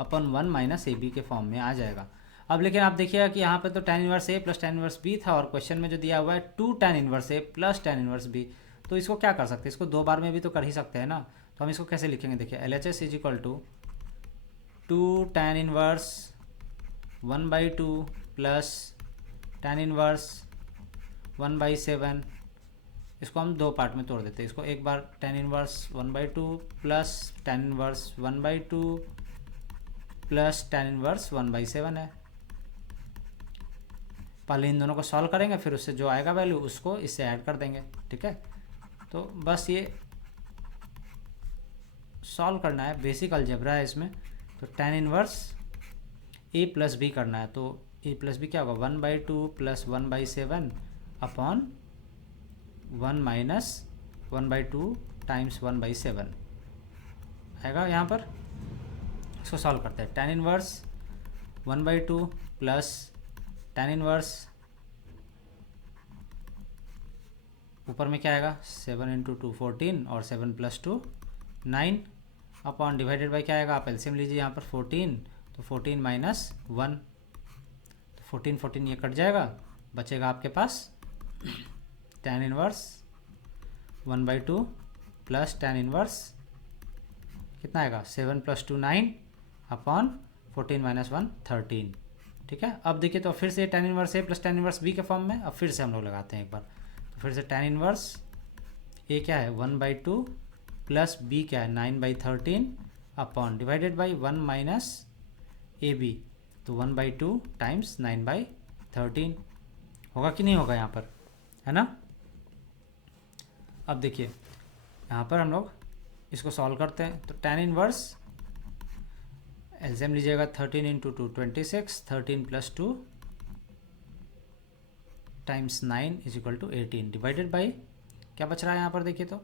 upon 1 minus AB के फॉर्म में आ जाएगा। अब लेकिन आप देखिएगा कि यहाँ पे तो tan inverse A plus tan inverse B था और क्वेश्चन में जो दिया हुआ है 2 tan inverse A plus tan inverse B। तो इसको क्या कर सकते हैं, इसको 2 बार में भी तो कर ही सकते हैं ना। तो हम इसको कैसे लिखेंगे, देखिए LHS is equal to 2 tan inverse 1/2 plus tan inverse 1/7। इसको हम 2 पार्ट में तोड़ देते हैं। इसको एक बार tan inverse 1/2 plus tan inverse 1/2 plus tan inverse 1/7 है। पहले इन दोनों को सॉल्व करेंगे, फिर उससे जो आएगा वैल्यू उसको इससे ऐड कर देंगे। ठीक है, तो बस ये सॉल्व करना है, बेसिक अलजेब्रा है इसमें। तो tan inverse A plus B करना है, तो A प्लस B क्या होगा, 1/2 प्लस 1/7 अपॉन 1 माइनस 1/2 टाइम्स 1/7 आएगा यहाँ पर। इसको सॉल्व करते हैं। tan inverse 1/2 plus tan inverse ऊपर में क्या आएगा 7 × 2 14 और 7 + 2 9 अपॉन डिवाइडेड बाई क्या आएगा, आप एलसीएम लीजिए यहाँ पर 14, तो 14 माइनस 1, तो 14 14 ये कट जाएगा, बचेगा आपके पास tan inverse 1/2 plus tan inverse कितना आएगा 7 + 2 9 अपॉन 14 माइनस 1 13। ठीक है। अब देखिए तो फिर से tan inverse A plus tan inverse B के फॉर्म में, अब फिर से हम लोग लगाते हैं एक बार। तो फिर से tan इनवर्स ए क्या है 1/2 प्लस बी क्या है 9/13 upon divided by 1 minus A B, तो 1/2 टाइम्स 9/13 होगा कि नहीं होगा यहाँ पर, है ना। अब देखिए यहाँ पर हम लोग इसको सॉल्व करते हैं। तो tan इनवर्स एलसीएम लीजिएगा 13 into 2 26, 13 plus 2 times 9 is equal to 18 divided by क्या बच रहा है यहाँ पर देखिए तो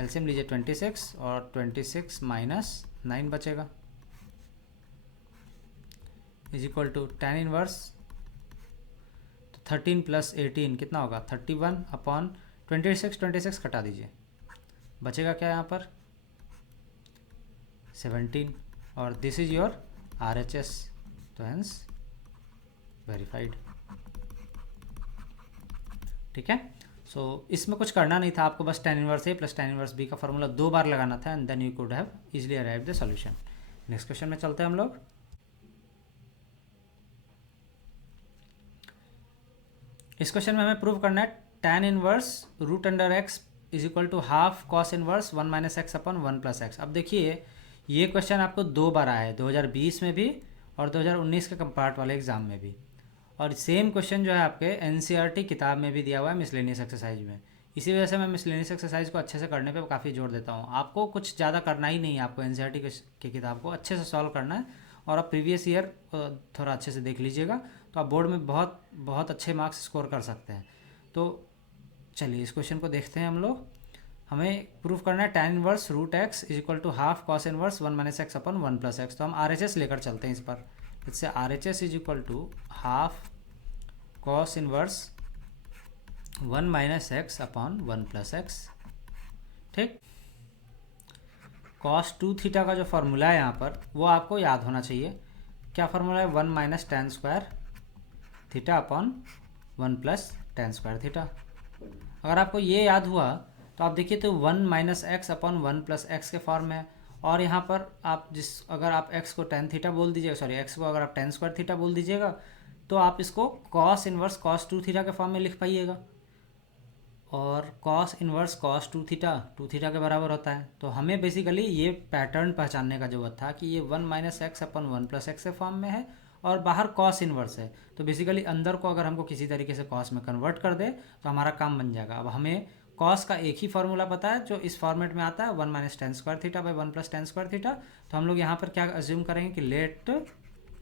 एलसीएम लीजिए 26 और 26 माइनस 9 बचेगा is equal to tan inverse, तो 13 प्लस 18 कितना होगा 31 अपॉन 26 कटा दीजिए, बचेगा क्या यहाँ पर 17 और दिस इज योर RHS, तो हेंस वेरीफाइड। ठीक है। सो इसमें कुछ करना नहीं था आपको, बस tan inverse A plus tan inverse B का फॉर्मूला 2 बार लगाना था and then you could have easily arrive the solution. Next question में चलते हैं हम लोग। इस क्वेश्चन में हमें प्रूव करना है tan inverse root under x is equal to half cos inverse 1 minus x upon 1 plus x. अब देखिए ये क्वेश्चन आपको 2 बार आया है, 2020 में भी और 2019 के कंपार्ट वाले एग्जाम में भी, और सेम क्वेश्चन जो है आपके NCERT किताब में भी दिया हुआ है मिसलेनियस एक्सरसाइज में। इसी वजह से मैं मिसलेनियस एक्सरसाइज को अच्छे से करने पे काफ़ी जोर देता हूँ। आपको कुछ ज़्यादा करना ही नहीं है, आपको NCERT की किताब को अच्छे से सॉल्व करना है और आप प्रीवियस ईयर थोड़ा अच्छे से देख लीजिएगा तो आप बोर्ड में बहुत बहुत अच्छे मार्क्स स्कोर कर सकते हैं। तो चलिए इस क्वेश्चन को देखते हैं हम लोग। हमें प्रूफ करना है tan inverse root x is equal to half cos inverse 1 minus x upon 1 plus x. तो हम RHS लेकर चलते हैं इस पर। इससे RHS is equal to half cos inverse 1 minus x upon 1 plus x. ठीक। कॉस 2 थीटा का जो फॉर्मूला है यहाँ पर वो आपको याद होना चाहिए। क्या फॉर्मूला है 1 minus tan square theta upon 1 plus tan square theta. अगर आपको ये याद हुआ तो आप देखिए तो 1 minus x upon 1 plus x के फॉर्म में है, और यहाँ पर आप अगर आप x को tan थीटा बोल दीजिएगा, सॉरी x को अगर आप tan स्क्वायर थीटा बोल दीजिएगा तो आप इसको cos इनवर्स cos 2 थीटा के फॉर्म में लिख पाइएगा, और cos इनवर्स cos 2 थीटा के बराबर होता है। तो हमें बेसिकली ये पैटर्न पहचानने का जरूरत था कि ये 1 minus x upon 1 plus x के फॉर्म में है और बाहर cos इनवर्स है, तो बेसिकली अंदर को अगर हमको किसी तरीके से cos में कन्वर्ट कर दे तो हमारा काम बन जाएगा। अब हमें cos का एक ही फार्मूला पता है जो इस फॉर्मेट में आता है 1 minus tan square theta by 1 plus tan square theta. तो हम लोग यहाँ पर क्या अज्यूम करेंगे कि let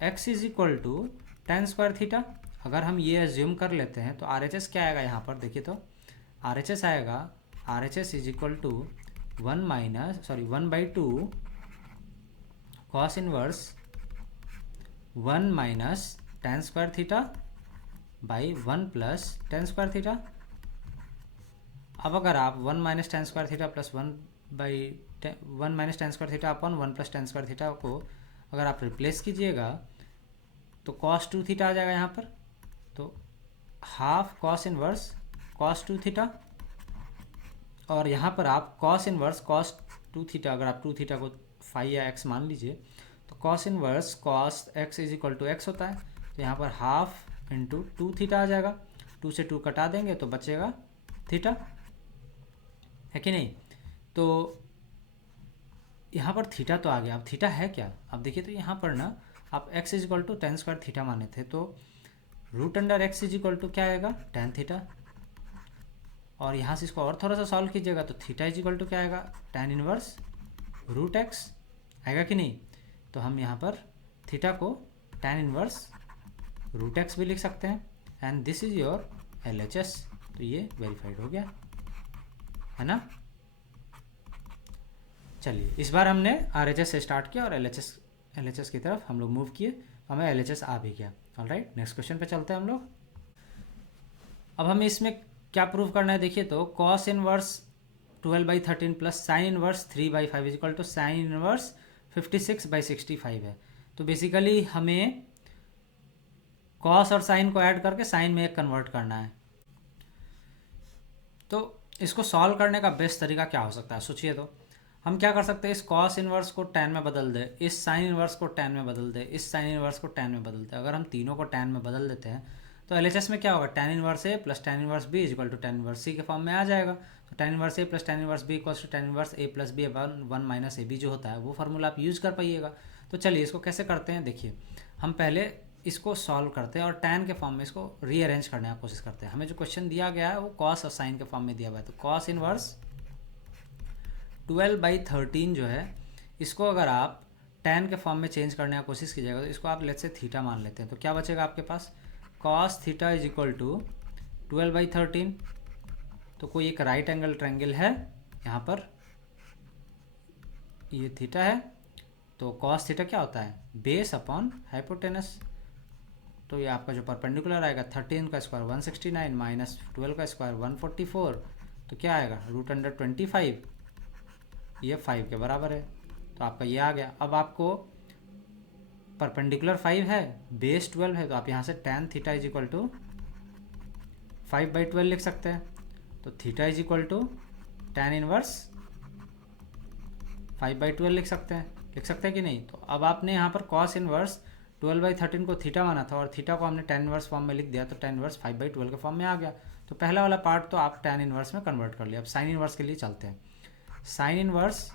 x is equal to tan square theta. अगर हम ये अज्यूम कर लेते हैं तो RHS क्या आएगा यहाँ पर देखिए तो RHS आएगा RHS is equal to 1/2 cos inverse 1 minus tan square theta by 1 plus tan square theta. अब अगर आप 1 minus tan square theta plus 1 minus tan square theta upon 1 plus tan square theta को अगर आप रिप्लेस कीजिएगा तो cos 2 theta आ जाएगा यहाँ पर। तो half cos inverse cos 2 theta, और यहाँ पर आप cos इनवर्स cos 2 थीटा, अगर आप 2 थीटा को फाई या x मान लीजिए तो cos inverse cos x is equal to x होता है। तो यहाँ पर हाफ इंटू 2 थीटा आ जाएगा, 2 से 2 कटा देंगे तो बचेगा थीटा, है कि नहीं। तो यहाँ पर थीटा तो आ गया। अब थीटा है क्या, अब देखिए तो यहाँ पर ना आप x is equal to tan square theta माने थे, तो root under x is equal to क्या आएगा tan थीटा, और यहाँ से इसको और थोड़ा सा सॉल्व कीजिएगा तो थीटा इज इक्वल टू क्या आएगा tan इनवर्स रूट x आएगा कि नहीं। तो हम यहाँ पर थीटा को tan इनवर्स रूट x भी लिख सकते हैं and this is your LHS। तो ये वेरीफाइड हो गया, है ना। चलिए इस बार हमने RHS से स्टार्ट किया और LHS की तरफ हम लोग मूव किए, हमें LHS आ भी गया। ऑलराइट, नेक्स्ट क्वेश्चन पे चलते हैं हम लोग। अब हमें इसमें क्या प्रूव करना है देखिए तो cos inverse 12/13 plus sine inverse 3/5 is equal to sine inverse 56/65 है। तो बेसिकली हमें cos और साइन को ऐड करके साइन में एक कन्वर्ट करना है। तो इसको सॉल्व करने का बेस्ट तरीका क्या हो सकता है सोचिए तो। हम क्या कर सकते हैं, इस कॉस इनवर्स को tan में बदल दे, इस साइन इनवर्स को tan में बदल दे, इस साइन इनवर्स को tan में बदल दे। अगर हम तीनों को tan में बदल देते हैं तो LHS में क्या होगा, tan inverse A plus tan inverse B equal to tan inverse C के फॉर्म में आ जाएगा। तो tan inverse A plus tan inverse B equal to tan inverse A plus B one minus AB जो होता है वो फार्मूला आप यूज़ कर पाइएगा। तो चलिए इसको कैसे करते हैं, देखिए हम पहले इसको सॉल्व करते हैं और tan के फॉर्म में इसको रीअरेंज करने की कोशिश करते हैं। हमें जो क्वेश्चन दिया गया है वो cos और sin के फॉर्म में दिया हुआ है। तो cos इनवर्स 12/13 जो है, इसको अगर आप tan के फॉर्म में चेंज करने की कोशिश कीजिएगा तो इसको आप लेट्स से थीटा मान लेते हैं। तो क्या बचेगा आपके पास, cos theta is equal to 12/13। तो कोई एक राइट एंगल ट्रायंगल है यहाँ पर, ये थीटा है, तो cos थीटा क्या होता है, बेस अपॉन हाइपोटेनस। तो ये आपका जो परपेंडिकुलर आएगा 13 का स्क्वायर 169 माइनस 12 का स्क्वायर 144, तो क्या आएगा √25, ये 5 के बराबर है। तो आपका ये आ गया। अब आपको परपेंडिकुलर 5 है, बेस 12 है, तो आप यहाँ से tan theta is equal to 5/12 लिख सकते हैं। तो theta is equal to tan inverse 5/12 लिख सकते हैं कि नहीं। तो अब आपने यहाँ पर cos इनवर्स 12/13 को थीटा माना था और थीटा को हमने tan इनवर्स फॉर्म में लिख दिया, तो tan इनवर्स 5/12 के फॉर्म में आ गया। तो पहला वाला पार्ट तो आप tan इनवर्स में कन्वर्ट कर लिया। अब साइन इनवर्स के लिए चलते हैं। साइन इनवर्स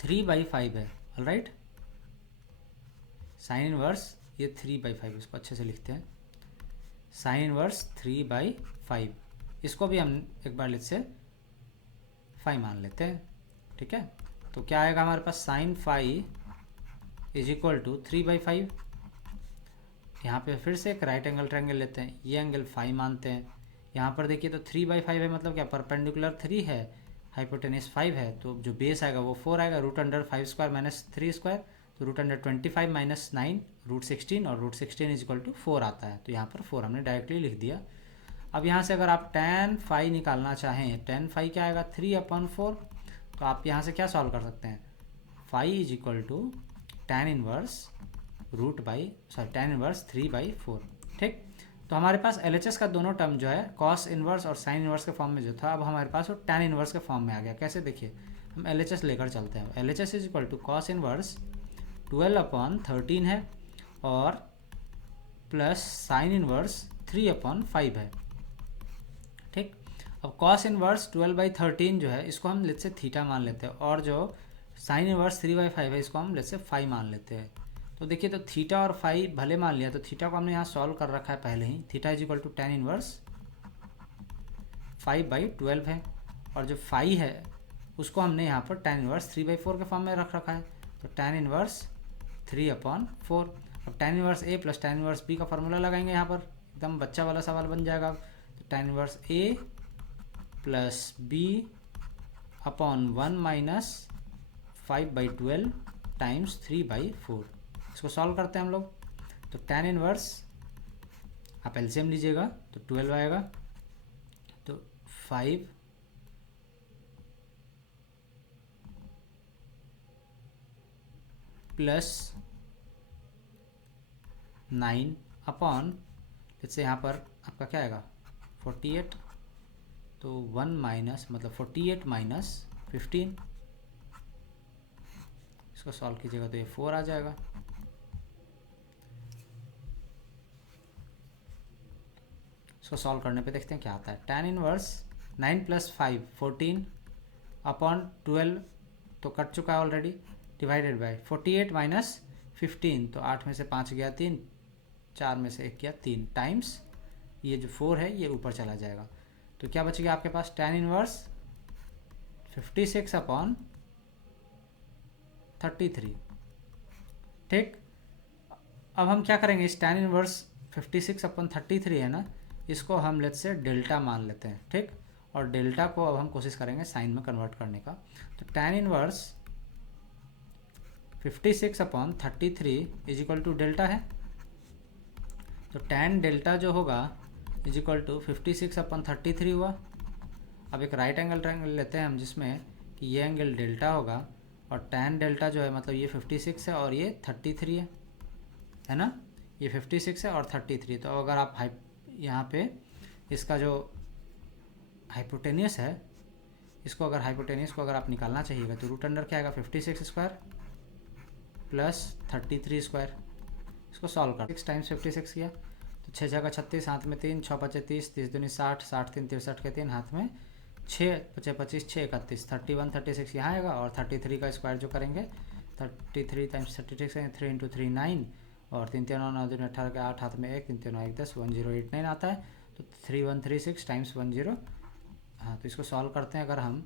3/5 है, ऑलराइट। साइन इनवर्स ये 3/5, इसको अच्छे से लिखते हैं। साइन इनवर्स 3/5, इसको भी हम एक बार लेट्स से 5 मान लेते हैं, ठीक है। तो क्या आएगा हमारे पास, साइन 5 इज इक्वल टू 3/5। यहाँ पे फिर से एक राइट एंगल ट्रायंगल लेते हैं, ये एंगल 5 मानते हैं। यहाँ पर देखिए तो 3/5 है, मतलब क्या परपेंडिकुलर 3 है, हाइपोटेनस 5 है, तो जो बेस आएगा वो 4 आएगा, √5² माइनस 3², तो √25 माइनस 9 √16, और √16 इज इक्वल टू 4 आता है। तो यहाँ पर 4 हमने डायरेक्टली लिख दिया। अब यहाँ से अगर आप tan 5 निकालना चाहें, tan 5 क्या आएगा 3/4, तो आप यहाँ से क्या सॉल्व कर सकते हैं, 5 is equal to tan inverse tan inverse 3/4, ठीक। तो हमारे पास LHS का दोनों टर्म जो है cos इनवर्स और साइन इनवर्स के फॉर्म में जो था, अब हमारे पास वो tan इनवर्स के फॉर्म में आ गया। कैसे, देखिए हम LHS लेकर चलते हैं। LHS is equal to cos inverse 12/13 है और प्लस साइन इनवर्स 3/5 है, ठीक। अब cos इनवर्स 12/13 जो है, इसको हम लेट्स से थीटा मान लेते हैं, और जो साइन इनवर्स 3/5 है, इसको हम लेट्स से 5 मान लेते हैं। तो देखिए, तो थीटा और 5 भले मान लिया, तो थीटा को हमने यहाँ सॉल्व कर रखा है पहले ही। Theta is equal to tan inverse 5/12 है, और जो 5 है उसको हमने यहाँ पर tan इनवर्स 3/4 के फॉर्म में रख रखा है। तो tan इनवर्स 3/4। अब tan inverse A plus tan inverse B का फार्मूला लगाएंगे, यहाँ पर एकदम बच्चा वाला सवाल बन जाएगा। तो tan inverse A plus B upon 1 minus 5/12 times 3/4। इसको सॉल्व करते हैं हम लोग। तो tan इनवर्स आप एलसीएम लीजिएगा तो 12 आएगा, तो 5 प्लस 9 अपॉन, जैसे यहाँ पर आपका क्या आएगा 48, तो 1 माइनस मतलब 48 माइनस 15, इसको सॉल्व कीजिएगा तो ये 4 आ जाएगा। इसको सॉल्व करने पे देखते हैं क्या आता है। tan इनवर्स 9 प्लस 5 14 अपॉन 12 तो कट चुका है ऑलरेडी, डिवाइडेड बाय 48 माइनस 15, तो 8 में से 5 गया 3, 4 में से 1 गया 3, टाइम्स ये जो 4 है ये ऊपर चला जाएगा। तो क्या बचेगा आपके पास, tan इनवर्स 56 अपॉन 33, ठीक। अब हम क्या करेंगे, इस tan इनवर्स 56 अपॉन 33 है ना, इसको हम लेट्स से डेल्टा मान लेते हैं, ठीक। और डेल्टा को अब हम कोशिश करेंगे साइन में कन्वर्ट करने का। तो tan inverse 56 upon 33 is equal to delta है, तो tan डेल्टा जो होगा इज इक्वल टू 56 अपॉन 33 हुआ। अब एक राइट एंगल ट्रायंगल लेते हैं हम, जिसमें कि ये एंगल डेल्टा होगा और tan डेल्टा जो है मतलब ये 56 है और ये 33 है ना, ये 56 है और 33। तो अगर आप यहाँ पे इसका जो हाइपोटेनियस है इसको अगर हाइपोटेन्यूस को अगर आप निकालना चाहिएगा तो रूट अंडर क्या आएगा 56 स्क्वायर प्लस 33 स्क्वायर। इसको सॉल्व कर 6 टाइम्स 56 किया तो 6 जगह 36, हाथ में 3, 6 पचे 30, 30 दूनी 60, 60 3 63 के 3, हाथ में 6 पचे 25, 6 31, 31 36 यहाँ आएगा। और 33 का स्क्वायर जो करेंगे 33 टाइम्स 36 करेंगे 3 इंटू 3 9 और 3 3 9 दूनी 18 के 8, हाथ में 1, 3 3 1 10, 1089 आता है। तो 3136 टाइम्स 10। हाँ तो इसको सॉल्व करते हैं अगर हम,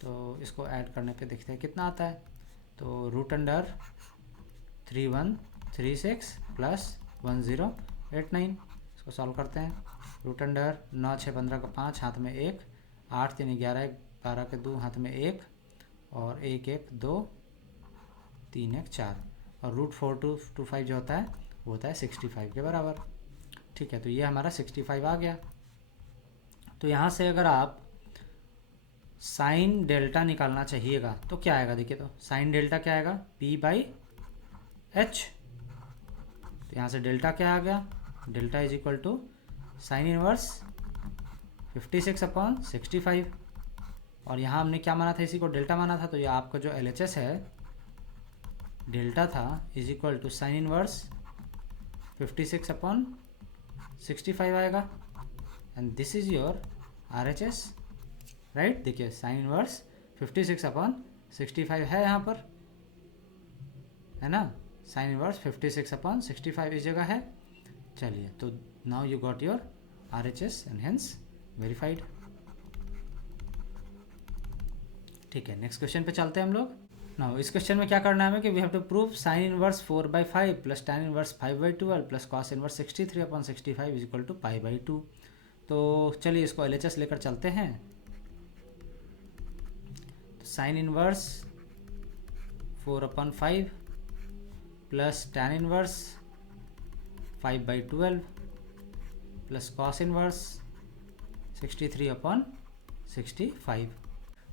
तो इसको ऐड करने पे देखते हैं कितना आता है। तो रूट अंडर 3136 प्लस 1089, इसको सॉल्व करते हैं। रूट अंडर 9 6 15 का 5, हाथ में 1, 8 3 11, 12 के 2, हाथ में 1 और 1 1 2 3 1 4 और रूट 4225 जो होता है वो होता है 65 के बराबर। ठीक है, तो ये हमारा 65 आ गया। तो यहाँ से अगर आप साइन डेल्टा निकालना चाहिएगा तो क्या आएगा, देखिए तो साइन डेल्टा क्या आएगा P/H। तो यहाँ से डेल्टा क्या आ गया, delta is equal to sine inverse 56/65। और यहाँ हमने क्या माना था, इसी को डेल्टा माना था। तो ये आपका जो LHS है डेल्टा था is equal to sine inverse 56/65 आएगा and this is your RHS, right. देखिए साइन इनवर्स 56/65 है यहाँ पर, है ना। साइन इनवर्स 56/65 इस जगह है। चलिए, तो now you got your RHS and hence verified. ठीक है, नेक्स्ट क्वेश्चन पे चलते हैं हम लोग। नाउ इस क्वेश्चन में क्या करना है हमें कि we have to prove sine inverse 4/5 plus tan inverse 5/12 plus cos inverse 63/65 is equal to π/2। तो चलिए इसको LHS लेकर चलते हैं। तो sine inverse 4/5 plus tan inverse 5/12 plus cos inverse 63/65।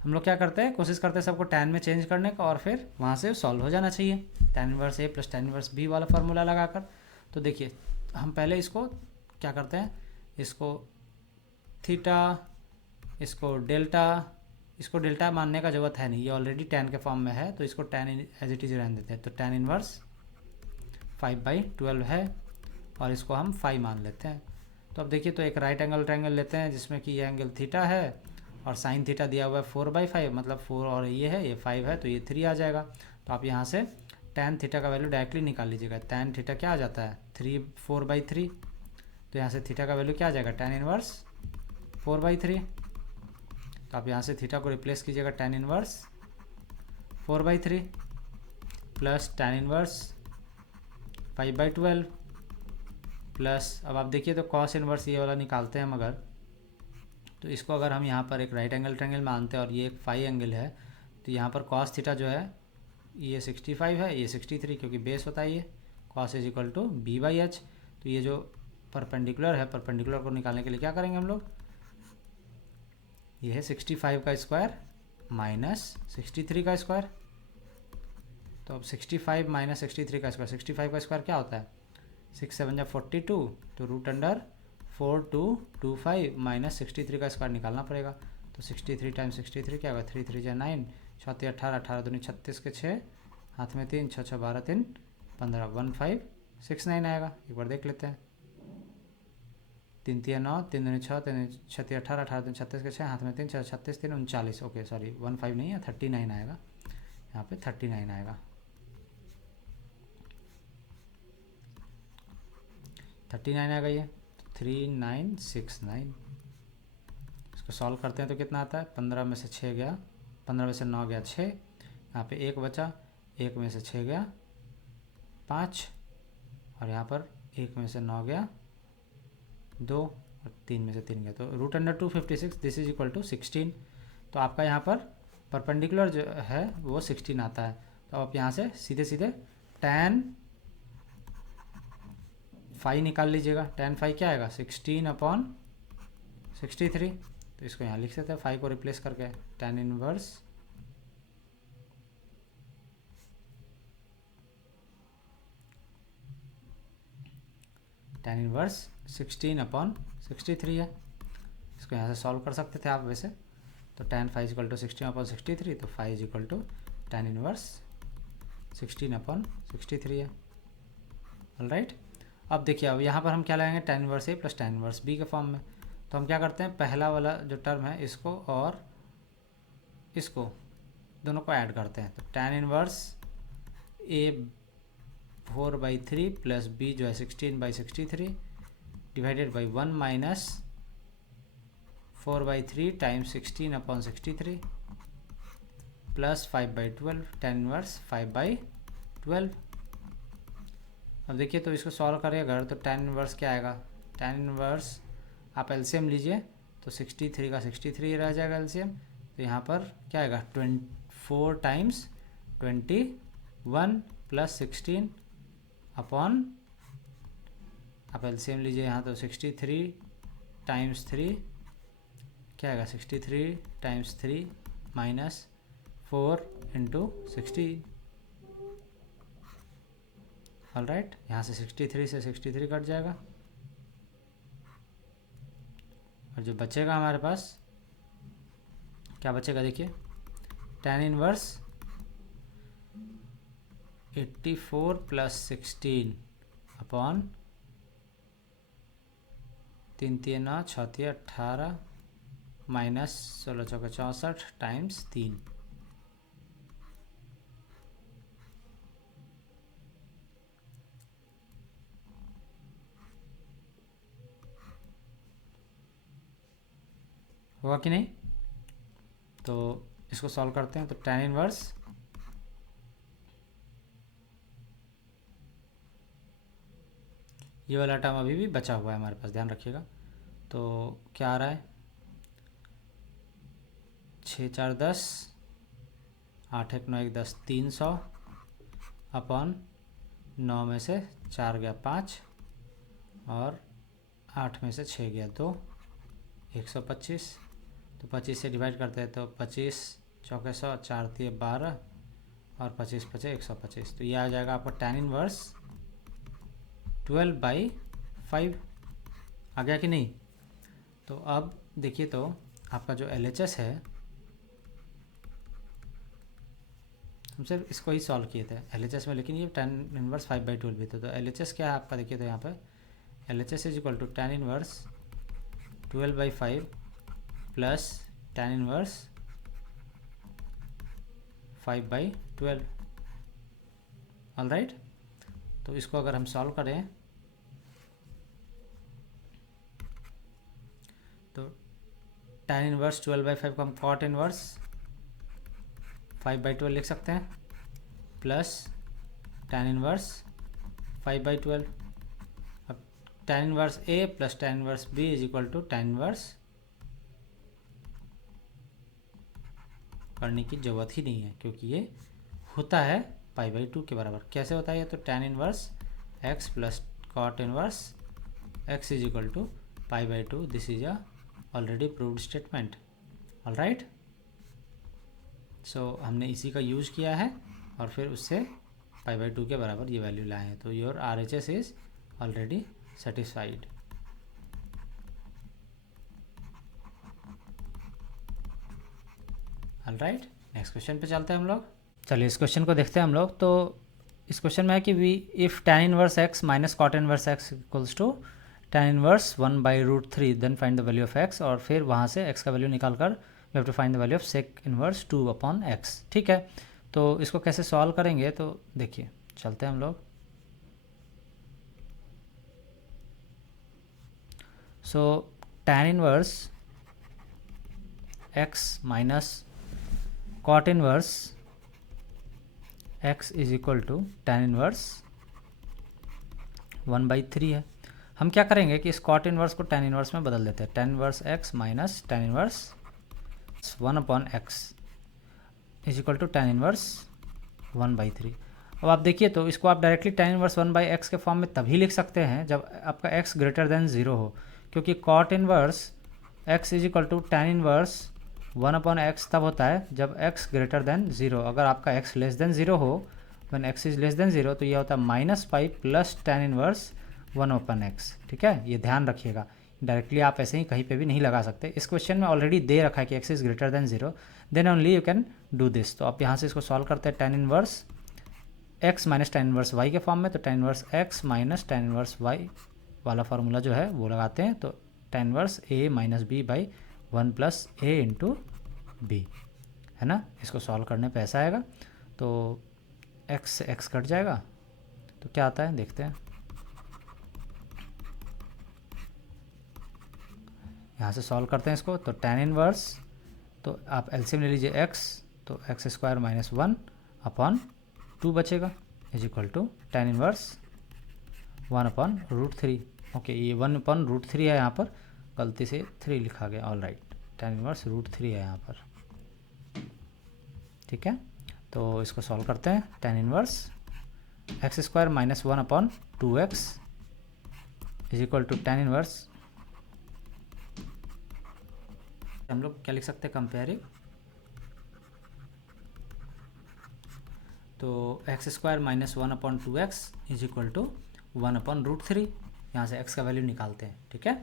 हम लोग क्या करते हैं, कोशिश करते हैं सबको tan में चेंज करने का और फिर वहाँ से सॉल्व हो जाना चाहिए tan inverse A plus tan inverse B वाला फार्मूला लगाकर। तो देखिए हम पहले इसको क्या करते हैं, इसको थीटा, इसको डेल्टा मानने का ज़रूरत है नहीं, ये ऑलरेडी tan के फॉर्म में है तो इसको tan एज इट इज़ रहने देते हैं। तो tan इनवर्स 5/12 है और इसको हम 5 मान लेते हैं। तो अब देखिए, तो एक राइट एंगल ट्रायंगल लेते हैं जिसमें कि ये एंगल थीटा है और साइन थीटा दिया हुआ है 4/5, मतलब 4 और ये है, ये 5 है तो ये 3 आ जाएगा। तो आप यहाँ से tan थीटा का वैल्यू डायरेक्टली निकाल लीजिएगा। tan थीटा क्या आ जाता है 4/3। तो यहाँ से थीटा का वैल्यू क्या आ जाएगा tan इनवर्स 4/3। तो आप यहाँ से थीटा को रिप्लेस कीजिएगा tan inverse 4/3 plus tan inverse 5/12 plus, अब आप देखिए तो cos इनवर्स ये वाला निकालते हैं हम अगर, तो इसको अगर हम यहाँ पर एक राइट एंगल ट्रायंगल मानते हैं और ये एक फाई एंगल है, तो यहाँ पर cos थीटा जो है ये 65 है, ये 63 क्योंकि बेस होता है ये cos is equal to B/H। तो ये जो परपेंडिकुलर है, परपेंडिकुलर को निकालने के लिए क्या करेंगे हम लोग, ये है 65 का स्क्वायर माइनस 63 का स्क्वायर। तो अब 65 माइनस 63 का स्क्वायर, 65 का स्क्वायर क्या होता है 6 7 जा 42, तो रूट अंडर 4225 माइनस 63 का स्क्वायर निकालना पड़ेगा। तो 63 टाइम्स 63 क्या होगा 3 3 जा 9, 6 3 18, 18 दूनी 36 के 6, हाथ में 3, 6 6 12 3 15, 1569 आएगा। एक बार देख लेते हैं। 3 3 9, 3 दूनी 6, 3 6 3 18, 18 दूनी 36 के 6, हाथ में 3, 6 36 3 39। ओके सॉरी 15 नहीं है, 39 आएगा, यहाँ पे 39 आएगा। 39 आएगा ये 3969। इसको सॉल्व करते हैं तो कितना आता है, 15 में से 6 गया, 15 में से 9 गया 6, यहाँ पे 1 बचा, 1 में से 6 गया 5 और यहाँ पर 1 में से 9 गया 2 और 3 में से 3 गया। तो root under 256 this is equal to 16। तो आपका यहाँ पर परपेंडिकुलर जो है वो 16 आता है। तो आप यहाँ से सीधे सीधे tan फाई निकाल लीजिएगा। tan फाई क्या आएगा 16/63। तो इसको यहाँ लिख सकते हैं 5 को रिप्लेस करके, tan इनवर्स 16/63 है। इसको यहाँ से सॉल्व कर सकते थे आप वैसे, तो tan फाइव इक्वल टू 16/63, तो five equal to tan inverse 16/63 है। ऑलराइट, अब देखिए अब यहाँ पर हम क्या लगाएंगे, tan inverse A plus tan inverse B के फॉर्म में। तो हम क्या करते हैं, पहला वाला जो टर्म है इसको और इसको दोनों को ऐड करते हैं। तो tan इनवर्स ए 4/3 प्लस बी जो है 16/63 divided by 1 minus 4/3 times 16/63 plus 5/12 tan inverse 5/12। अब देखिए तो इसको सॉल्व करें अगर, तो tan इनवर्स क्या आएगा, tan इनवर्स आप एलसीएम लीजिए तो 63 का 63 रह जाएगा एलसीएम। तो यहाँ पर क्या आएगा 4 टाइम्स 21 प्लस 16 अपॉन, आप एलसीएम लीजिए यहाँ तो 63 टाइम्स 3 क्या आएगा 63 टाइम्स 3 माइनस 4 इंटू 60। ऑलराइट, यहाँ से 63 से 63 कट जाएगा और जो बचेगा हमारे पास क्या बचेगा, देखिए tan inverse 84 plus 16 upon 3 3 9 6 3 18 minus 16 चौके 64 टाइम्स 3। हुआ कि नहीं? तो इसको सॉल्व करते हैं। तो tan इनवर्स ये वाला टर्म अभी भी बचा हुआ है हमारे पास, ध्यान रखिएगा। तो क्या आ रहा है 6 4 10 8 1 9 1 10 300 अपॉन 9 में से 4 गया 5 और 8 में से 6 गया 2 125। तो 25 से डिवाइड करते हैं तो 25 चौके 100 4 3 12 और 25 5 125। तो ये आ जाएगा आपका tan इनवर्स 12/5। आ गया कि नहीं? तो अब देखिए तो आपका जो LHS है, हम सिर्फ इसको ही सॉल्व किए थे LHS में, लेकिन ये tan इनवर्स 5/12 भी था। तो LHS क्या है आपका, देखिए तो यहाँ पे LHS is equal to tan inverse 12/5 plus tan inverse 5/12। Alright, तो इसको अगर हम सॉल्व करें तो tan इनवर्स 12/5 को हम cot इनवर्स 5/12 लिख सकते हैं प्लस tan इनवर्स 5/12। अब tan inverse A plus tan inverse B is equal to tan inverse, करने की ज़रूरत ही नहीं है क्योंकि ये होता है π/2 के बराबर। कैसे होता है ये? तो tan inverse x plus cot inverse x is equal to π/2। This is a already proved statement. Alright, so हमने इसी का यूज़ किया है और फिर उससे π/2 के बराबर ये वैल्यू लाए हैं। तो your RHS is already satisfied. Alright, next question पे चलते हैं हम लोग। चलिए इस क्वेश्चन को देखते हैं हम लोग। तो इस क्वेश्चन में है कि if tan inverse x minus cot inverse x equals to tan inverse 1/√3 then find the value of x, और फिर वहाँ से x का वैल्यू निकाल कर we have to find the value of sec inverse 2/x। ठीक है, तो इसको कैसे सॉल्व करेंगे, तो देखिए चलते हैं हम लोग। So tan inverse x minus cot inverse x is equal to tan inverse 1/3 है। हम क्या करेंगे कि इस cot इनवर्स को tan इनवर्स में बदल देते हैं। tan inverse x minus tan inverse 1/x is equal to tan inverse 1/3। अब आप देखिए तो इसको आप डायरेक्टली tan इनवर्स 1/x के फॉर्म में तभी लिख सकते हैं जब आपका x ग्रेटर देन 0 हो, क्योंकि cot inverse x is equal to tan inverse 1/x तब होता है जब x ग्रेटर देन 0। अगर आपका x लेस देन 0 हो, when x is less than 0, तो ये होता है -π प्लस tan इनवर्स 1/x। ठीक है, ये ध्यान रखिएगा, डायरेक्टली आप ऐसे ही कहीं पे भी नहीं लगा सकते। इस क्वेश्चन में ऑलरेडी दे रखा है कि x is greater than 0, then only you can do this. तो आप यहाँ से इसको सॉल्व करते हैं tan inverse x minus tan inverse y के फॉर्म में। तो tan inverse x minus tan inverse y वाला फार्मूला जो है वो लगाते हैं। तो tan inverse a minus b by 1 plus a into B, है ना। इसको सॉल्व करने पे ऐसा आएगा। तो x से x कट जाएगा तो क्या आता है देखते हैं। यहाँ से सॉल्व करते हैं इसको। तो tan इनवर्स, तो आप एलसीएम ले लीजिए x, तो एक्स स्क्वायर माइनस 1 अपॉन 2 बचेगा is equal to tan inverse 1 upon root 3। Okay, ये 1 अपॉन रूट 3 है, यहाँ पर गलती से 3 लिखा गया। All right, tan inverse root 3 है यहाँ पर, ठीक है। तो इसको सॉल्व करते हैं। tan inverse x square minus 1 upon 2x is equal to tan inverse, हम लोग क्या लिख सकते हैं कंपेयरिंग। तो x square minus 1 upon 2x is equal to 1 upon root 3। यहाँ से x का वैल्यू निकालते हैं, ठीक है।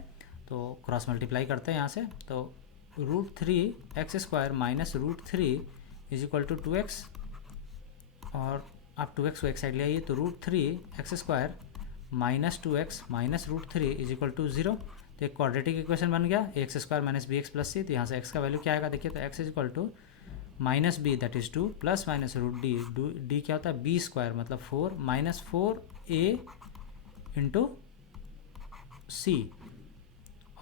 तो क्रॉस मल्टीप्लाई करते हैं यहाँ से। तो root 3 x square minus root 3 is equal to 2x, और आप 2x को एक साइड ले आइए। तो root 3 x square minus 2x minus root 3 is equal to 0। तो एक क्वाड्रेटिक इक्वेशन बन गया, x square minus b x plus c. तो यहाँ से x का वैल्यू क्या आएगा देखिए। तो x is equal to minus B that is 2 plus minus root D, D क्या होता है बी स्क्वायर मतलब 4 माइनस 4a इंटू सी,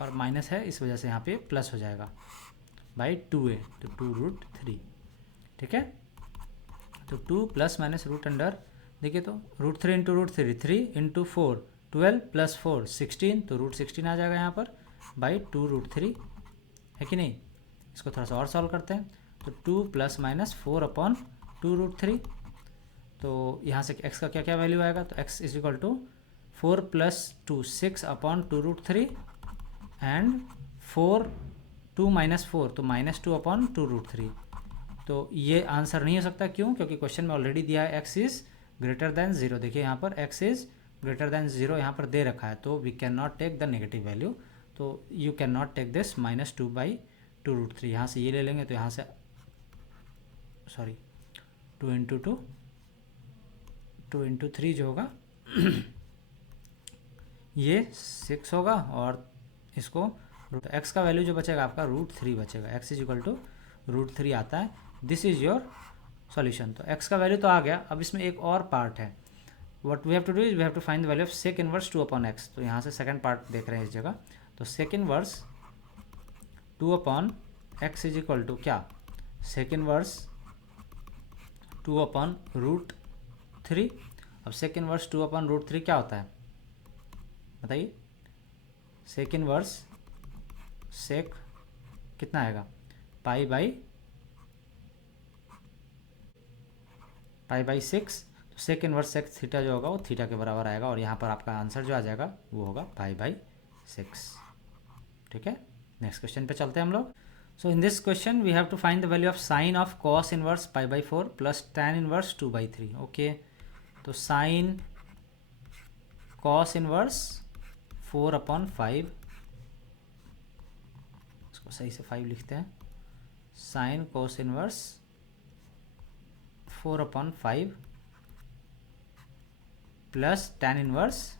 और माइनस है इस वजह से यहाँ पे प्लस हो जाएगा बाई 2a, तो 2 रूट 3, ठीक है। तो 2 प्लस माइनस रूट अंडर, देखिए तो root 3 into root 3, 3 into 4 12 plus 4 16, तो रूट 16 आ जाएगा यहाँ पर बाई 2 रूट 3, है कि नहीं। इसको थोड़ा सा और सॉल्व करते हैं। तो 2 प्लस माइनस 4 अपॉन 2 रूट 3, तो यहाँ से x का क्या क्या वैल्यू आएगा। तो x is equal to 4 plus 2 6 upon 2 root 3 and 4 2 minus 4 तो माइनस 2 अपॉन 2 रूट 3। तो ये आंसर नहीं हो सकता, क्यों? क्योंकि क्वेश्चन में ऑलरेडी दिया है x इज़ ग्रेटर देन 0। देखिए यहाँ पर x इज़ ग्रेटर देन 0 यहाँ पर दे रखा है, तो we can not take the negative value. तो you can not take this minus 2 by 2 root 3। यहाँ से ये ले लेंगे, तो यहाँ से सॉरी 2 इंटू 2 इंटू 3 जो होगा ये 6 होगा, और इसको तो x का वैल्यू जो बचेगा आपका रूट 3 बचेगा। x is equal to root 3 आता है। This is your solution. तो x का वैल्यू तो आ गया। अब इसमें एक और पार्ट है, what we have to do is we have to find the value of sec inverse 2 upon x। तो यहाँ से सेकंड पार्ट देख रहे हैं इस जगह। तो sec inverse 2 upon x is equal to क्या, सेक इनवर्स 2 अपॉन रूट 3। अब सेक इनवर्स 2 अपॉन रूट 3 क्या होता है बताइए। सेक इनवर्स सेक कितना आएगा, पाई बाई 6। तो सेक इनवर्स सेक थीटा जो होगा वो थीटा के बराबर आएगा, और यहाँ पर आपका आंसर जो आ जाएगा वो होगा पाई बाई 6, ठीक है। नेक्स्ट क्वेश्चन पे चलते हैं हम लोग। So in this question we have to find the value of sine of cos inverse pi by 4 plus tan inverse 2 by 3। Okay, तो साइन कॉस इनवर्स 4 अपॉन 5, इसको सही से 5 लिखते हैं। Sine cos inverse 4 upon 5 plus tan inverse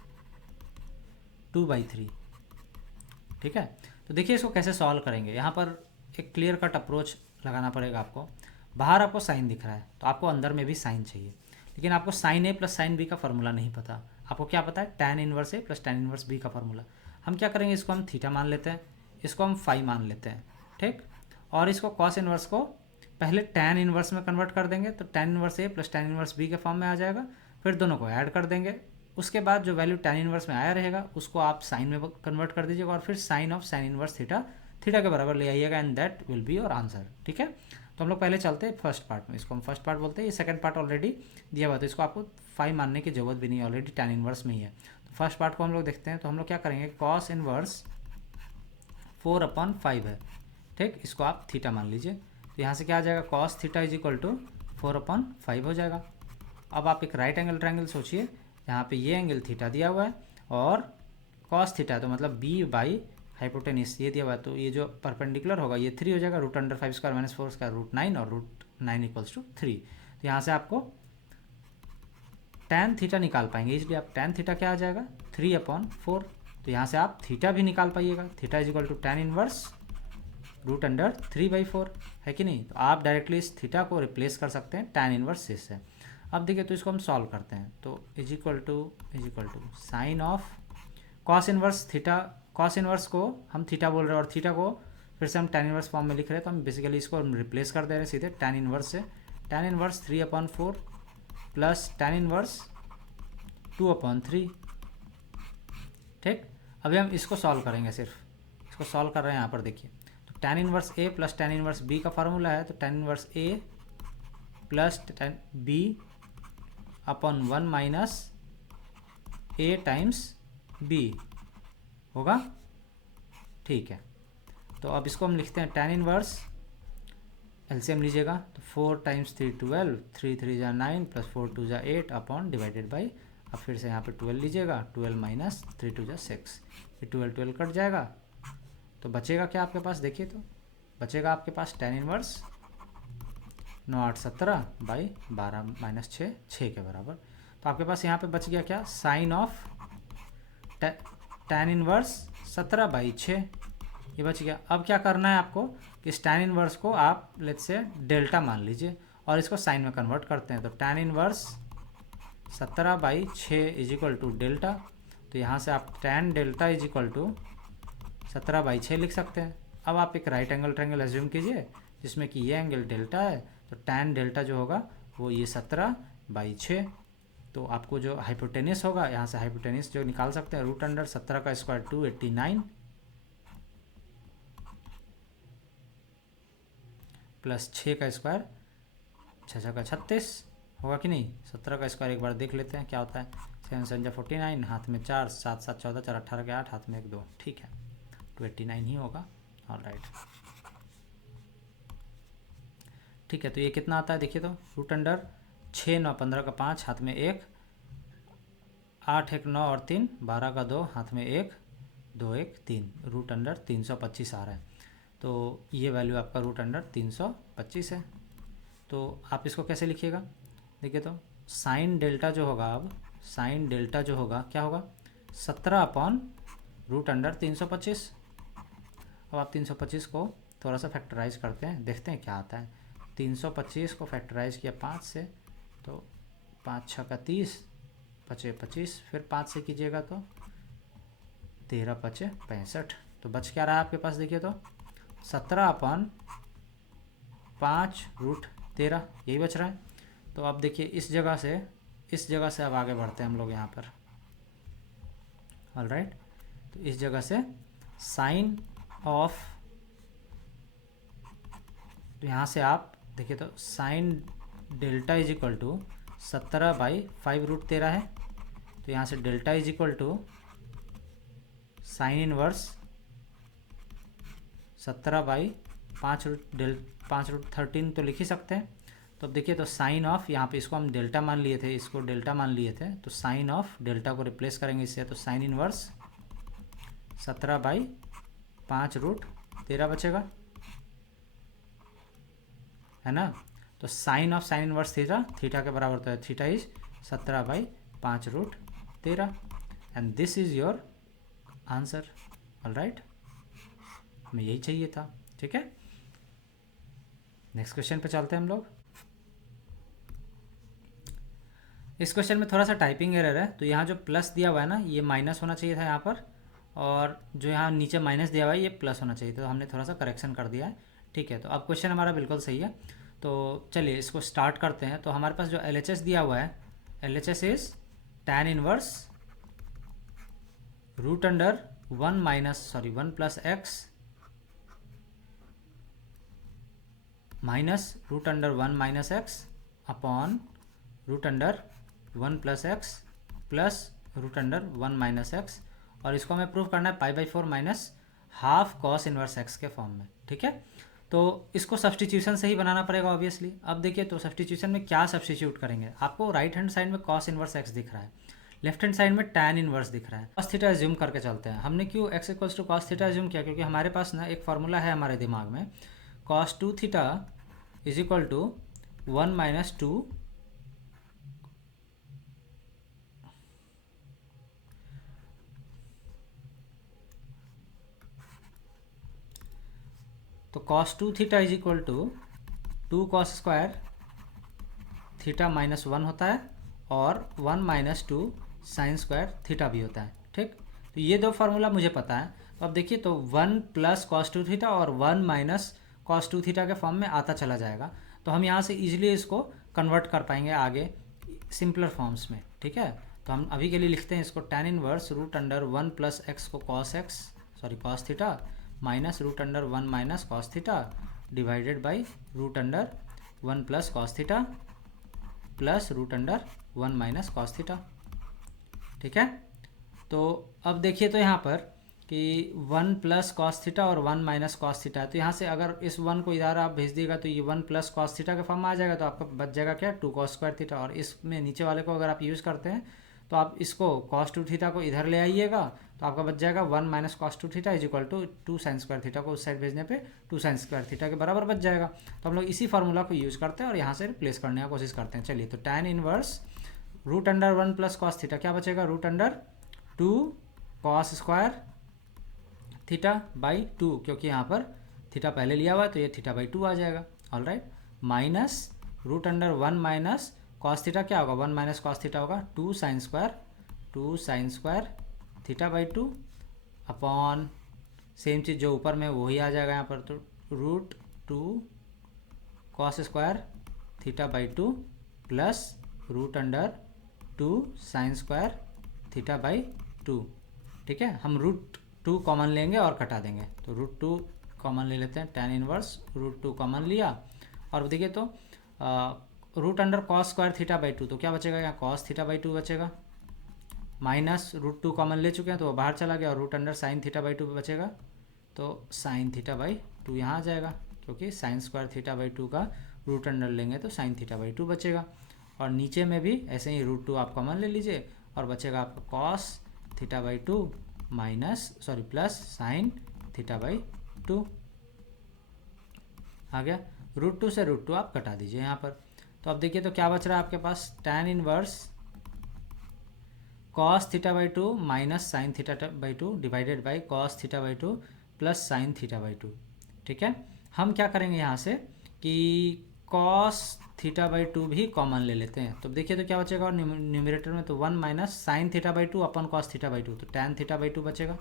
2 by 3, ठीक है। तो देखिए इसको कैसे सॉल्व करेंगे। यहाँ पर एक क्लियर कट अप्रोच लगाना पड़ेगा आपको। बाहर आपको साइन दिख रहा है, तो आपको अंदर में भी साइन चाहिए, लेकिन आपको साइन ए प्लस साइन बी का फॉर्मूला नहीं पता। आपको क्या पता है, tan inverse A plus tan inverse B का फॉर्मूला। हम क्या करेंगे, इसको हम थीटा मान लेते हैं, इसको हम फाई मान लेते हैं, ठीक। और इसको कॉस इनवर्स को पहले टैन इनवर्स में कन्वर्ट कर देंगे, तो tan inverse A plus tan inverse B के फॉर्म में आ जाएगा। फिर दोनों को ऐड कर देंगे, उसके बाद जो वैल्यू टैन इनवर्स में आया रहेगा उसको आप साइन में कन्वर्ट कर दीजिएगा, और फिर sine of sine inverse theta theta के बराबर ले आइएगा, and that will be your answer, ठीक है। तो हम लोग पहले चलते हैं फर्स्ट पार्ट में। इसको हम फर्स्ट पार्ट बोलते हैं, ये सेकंड पार्ट ऑलरेडी दिया हुआ है, तो इसको आपको फाई मानने की जरूरत भी नहीं है, ऑलरेडी टैन इनवर्स में ही है। तो फर्स्ट पार्ट को हम लोग देखते हैं। तो हम लोग क्या करेंगे, कॉस इनवर्स 4 अपॉन 5 है, ठीक, इसको आप थीटा मान लीजिए। तो यहाँ से क्या आ जाएगा, cos theta is equal to 4 upon 5 हो जाएगा। अब आप एक राइट एंगल ट्रायंगल सोचिए, यहाँ पे ये एंगल थीटा दिया हुआ है और कॉस थीटा, तो मतलब बी बाई हाइपोटेनिस ये दिया हुआ है, तो ये जो परपेंडिकुलर होगा ये 3 हो जाएगा, root under 5 square minus 4 square root 9 और रूट 9 इक्वल्स टू 3। तो यहाँ से आपको tan थीटा निकाल पाएंगे, इसलिए आप tan थीटा क्या आ जाएगा 3/4। तो यहाँ से आप थीटा भी निकाल पाइएगा, theta is equal to tan inverse root under 3/4 है कि नहीं। तो आप डायरेक्टली इस थीटा को रिप्लेस कर सकते हैं tan इनवर्स से। अब देखिए तो इसको हम सॉल्व करते हैं, तो is equal to sine of cos inverse theta, cos inverse को हम थीटा बोल रहे हैं और थीटा को फिर से हम tan इनवर्स फॉर्म में लिख रहे हैं, तो हम बेसिकली इसको रिप्लेस कर दे रहे हैं सीधे tan इनवर्स से। tan inverse 3/4 plus tan inverse 2/3। ठीक, अभी हम इसको सॉल्व करेंगे, सिर्फ इसको सॉल्व कर रहे हैं यहाँ पर देखिए। तो tan inverse a plus tan inverse b का फार्मूला है, तो tan inverse a plus tan b/1 minus a times b होगा। ठीक है, तो अब इसको हम लिखते हैं tan इनवर्स, एलसीएम लीजिएगा तो 4 टाइम्स 3 12, 3 3 जा 9 प्लस 4 2 जा 8 अपॉन डिवाइडेड बाई, अब फिर से यहाँ पे 12 लीजिएगा, 12 माइनस 3 2 जा 6, ये 12 कट जाएगा, तो बचेगा क्या आपके पास, देखिए तो बचेगा आपके पास tan इनवर्स 9 8 17 बाई 12 माइनस 6 6 के बराबर। तो आपके पास यहाँ पे बच गया क्या, साइन ऑफ tan इनवर्स 17/6 ये बच गया। अब क्या करना है आपको कि इस tan इनवर्स को आप लेट्स से डेल्टा मान लीजिए और इसको साइन में कन्वर्ट करते हैं, तो tan inverse 17/6 is equal to delta. तो यहाँ से आप tan delta is equal to 17/6 लिख सकते हैं। अब आप एक राइट एंगल ट्रायंगल एज्यूम कीजिए जिसमें कि ये एंगल डेल्टा है, तो tan डेल्टा जो होगा वो ये 17/6। तो आपको जो हाइपोटेनियस होगा, यहाँ से हाइपोटेनियस जो निकाल सकते हैं, रूट अंडर 17 का स्क्वायर 289 प्लस 6 का स्क्वायर 6 का 36 होगा कि नहीं। 17 का स्क्वायर एक बार देख लेते हैं क्या होता है, 7 7 49, हाथ में 4 7 7 14 4 18 के 8, हाथ में 1 2, ठीक है 289 ही होगा। ऑलराइट, ठीक है, तो ये कितना आता है देखिए, तो रूट अंडर 6 9 15 का 5, हाथ में 1, 8 1 9 और 3 12 का 2, हाथ में 1 2 1 3, रूट अंडर 325 आ रहा है। तो ये वैल्यू आपका रूट अंडर 325 है। तो आप इसको कैसे लिखिएगा, देखिए तो साइन डेल्टा जो होगा, अब साइन डेल्टा जो होगा क्या होगा, 17/रूट अंडर 325। अब आप 325 को थोड़ा सा फैक्टराइज करते हैं, देखते हैं क्या आता है। 325 को फैक्टराइज किया 5 से, तो 5 6 का 30, 5 25, फिर 5 से कीजिएगा तो 13 5 65। तो बच क्या रहा है आपके पास, देखिए तो 17/5 रूट 13 यही बच रहा है। तो अब देखिए इस जगह से अब आगे बढ़ते हैं हम लोग यहाँ पर। ऑलराइट, तो इस जगह से साइन ऑफ, तो यहाँ से आप देखिए तो sine delta is equal to 17/5 root 13 है। तो यहाँ से delta is equal to sine inverse 17/5 root 13 तो लिख ही सकते हैं। तो अब देखिए तो साइन ऑफ, यहाँ पे इसको हम डेल्टा मान लिए थे, इसको डेल्टा मान लिए थे, तो साइन ऑफ डेल्टा को रिप्लेस करेंगे इससे, तो साइन इनवर्स 17/5 रूट 13 बचेगा, है ना। तो sine of sine inverse theta के बराबर तो है, theta is 17/5 root 13 and this is your answer. All right, हमें यही चाहिए था, ठीक है। नेक्स्ट क्वेश्चन पे चलते हैं हम लोग। इस क्वेश्चन में थोड़ा सा टाइपिंग एरर है, तो यहाँ जो प्लस दिया हुआ है ना, ये माइनस होना चाहिए था यहाँ पर, और जो यहाँ नीचे माइनस दिया हुआ है ये प्लस होना चाहिए था, तो हमने थोड़ा सा करेक्शन कर दिया है, ठीक है। तो अब क्वेश्चन हमारा बिल्कुल सही है। तो चलिए इसको स्टार्ट करते हैं। तो हमारे पास जो LHS दिया हुआ है, LHS is tan inverse root under 1 plus x minus root under 1 minus x upon root under 1 plus x plus root under 1 minus x, और इसको हमें प्रूव करना है π/4 minus half cos inverse x के फॉर्म में, ठीक है। तो इसको सब्सटीट्यूशन से ही बनाना पड़ेगा ऑब्वियसली। अब देखिए तो सब्सटीट्यूशन में क्या सब्सटीट्यूट करेंगे, आपको राइट हैंड साइड में कॉस इनवर्स x दिख रहा है, लेफ्ट हैंड साइड में tan इनवर्स दिख रहा है। cos थीटा एज्यूम करके चलते हैं। हमने क्यों x equals to cos theta assume किया? क्योंकि हमारे पास ना एक फार्मूला है हमारे दिमाग में, cos 2 theta is equal to 1 minus 2 तो cos 2 theta is equal to 2 cos square theta minus 1 होता है और 1 माइनस 2 साइन स्क्वायर थीटा भी होता है। ठीक, तो ये दो फार्मूला मुझे पता है। तो अब देखिए, तो 1 प्लस कॉस 2 थीटा और 1 माइनस कॉस 2 थीटा के फॉर्म में आता चला जाएगा। तो हम यहाँ से इजीली इसको कन्वर्ट कर पाएंगे आगे सिंपलर फॉर्म्स में। ठीक है, तो हम अभी के लिए लिखते हैं इसको tan inverse root under 1 plus x को cos theta minus root under 1 minus cos theta divided by root under 1 plus cos theta plus root under 1 minus cos theta. ठीक है, तो अब देखिए तो यहाँ पर कि 1 प्लस कॉस थीटा और 1 माइनस कॉस थीटा है। तो यहाँ से अगर इस 1 को इधर आप भेज दिएगा तो ये 1 प्लस कॉस थीटा के फॉर्म में आ जाएगा। तो आपका बच जाएगा क्या, 2 कॉस स्क्वायर थीटा। और इसमें नीचे वाले को अगर आप यूज़ करते हैं तो आप इसको कॉस 2 थीटा को इधर ले आइएगा तो आपका बच जाएगा 1 minus cos 2 theta is equal to 2 sine square theta को उस साइड भेजने पे 2 साइन स्क्वायर थीटा के बराबर बच जाएगा। तो हम लोग इसी फार्मूला को यूज़ करते हैं और यहाँ से रिप्लेस करने की कोशिश करते हैं। चलिए, तो tan inverse root under 1 plus cos theta क्या बचेगा, root under 2 cos square theta by 2, क्योंकि यहाँ पर थीटा पहले लिया हुआ है तो ये थीटा बाई 2 आ जाएगा। All right, minus root under 1 minus cos theta क्या होगा, 1 माइनस कॉस थीटा होगा 2 sine square theta by 2 upon same चीज़ जो ऊपर में वही आ जाएगा यहाँ पर, तो root 2 cos square theta by 2 plus root under 2 sine square theta by 2। ठीक है, हम रूट 2 कॉमन लेंगे और कटा देंगे। तो रूट 2 कॉमन ले लेते हैं, tan इनवर्स रूट 2 कॉमन लिया और देखिए तो root under cos square theta by 2, तो क्या बचेगा, यहाँ कॉस थीटा बाई 2 बचेगा, माइनस रूट 2 कॉमन ले चुके हैं तो वो बाहर चला गया और root under sine theta by 2 बचेगा। तो साइन थीटा बाई 2 यहाँ आ जाएगा, क्योंकि साइन स्क्वायर थीटा बाई 2 का रूट अंडर लेंगे तो साइन थीटा बाई 2 बचेगा। और नीचे में भी ऐसे ही रूट 2 आप कॉमन ले लीजिए और बचेगा आपका cos theta by 2 plus sign theta by 2 आ गया। रूट 2 से रूट 2 आप कटा दीजिए यहाँ पर। तो अब देखिए तो क्या बच रहा है आपके पास, tan inverse cos theta by 2 minus sine theta by 2 divided by cos theta by 2 plus sign theta by 2। ठीक है, हम क्या करेंगे यहाँ से कि कॉस थीटा बाई 2 भी कॉमन ले लेते हैं। तो देखिए तो क्या बचेगा, और न्यूमरेटर में तो 1 minus sine theta by 2 upon cos theta by 2, तो tan थीटा बाई 2 बचेगा।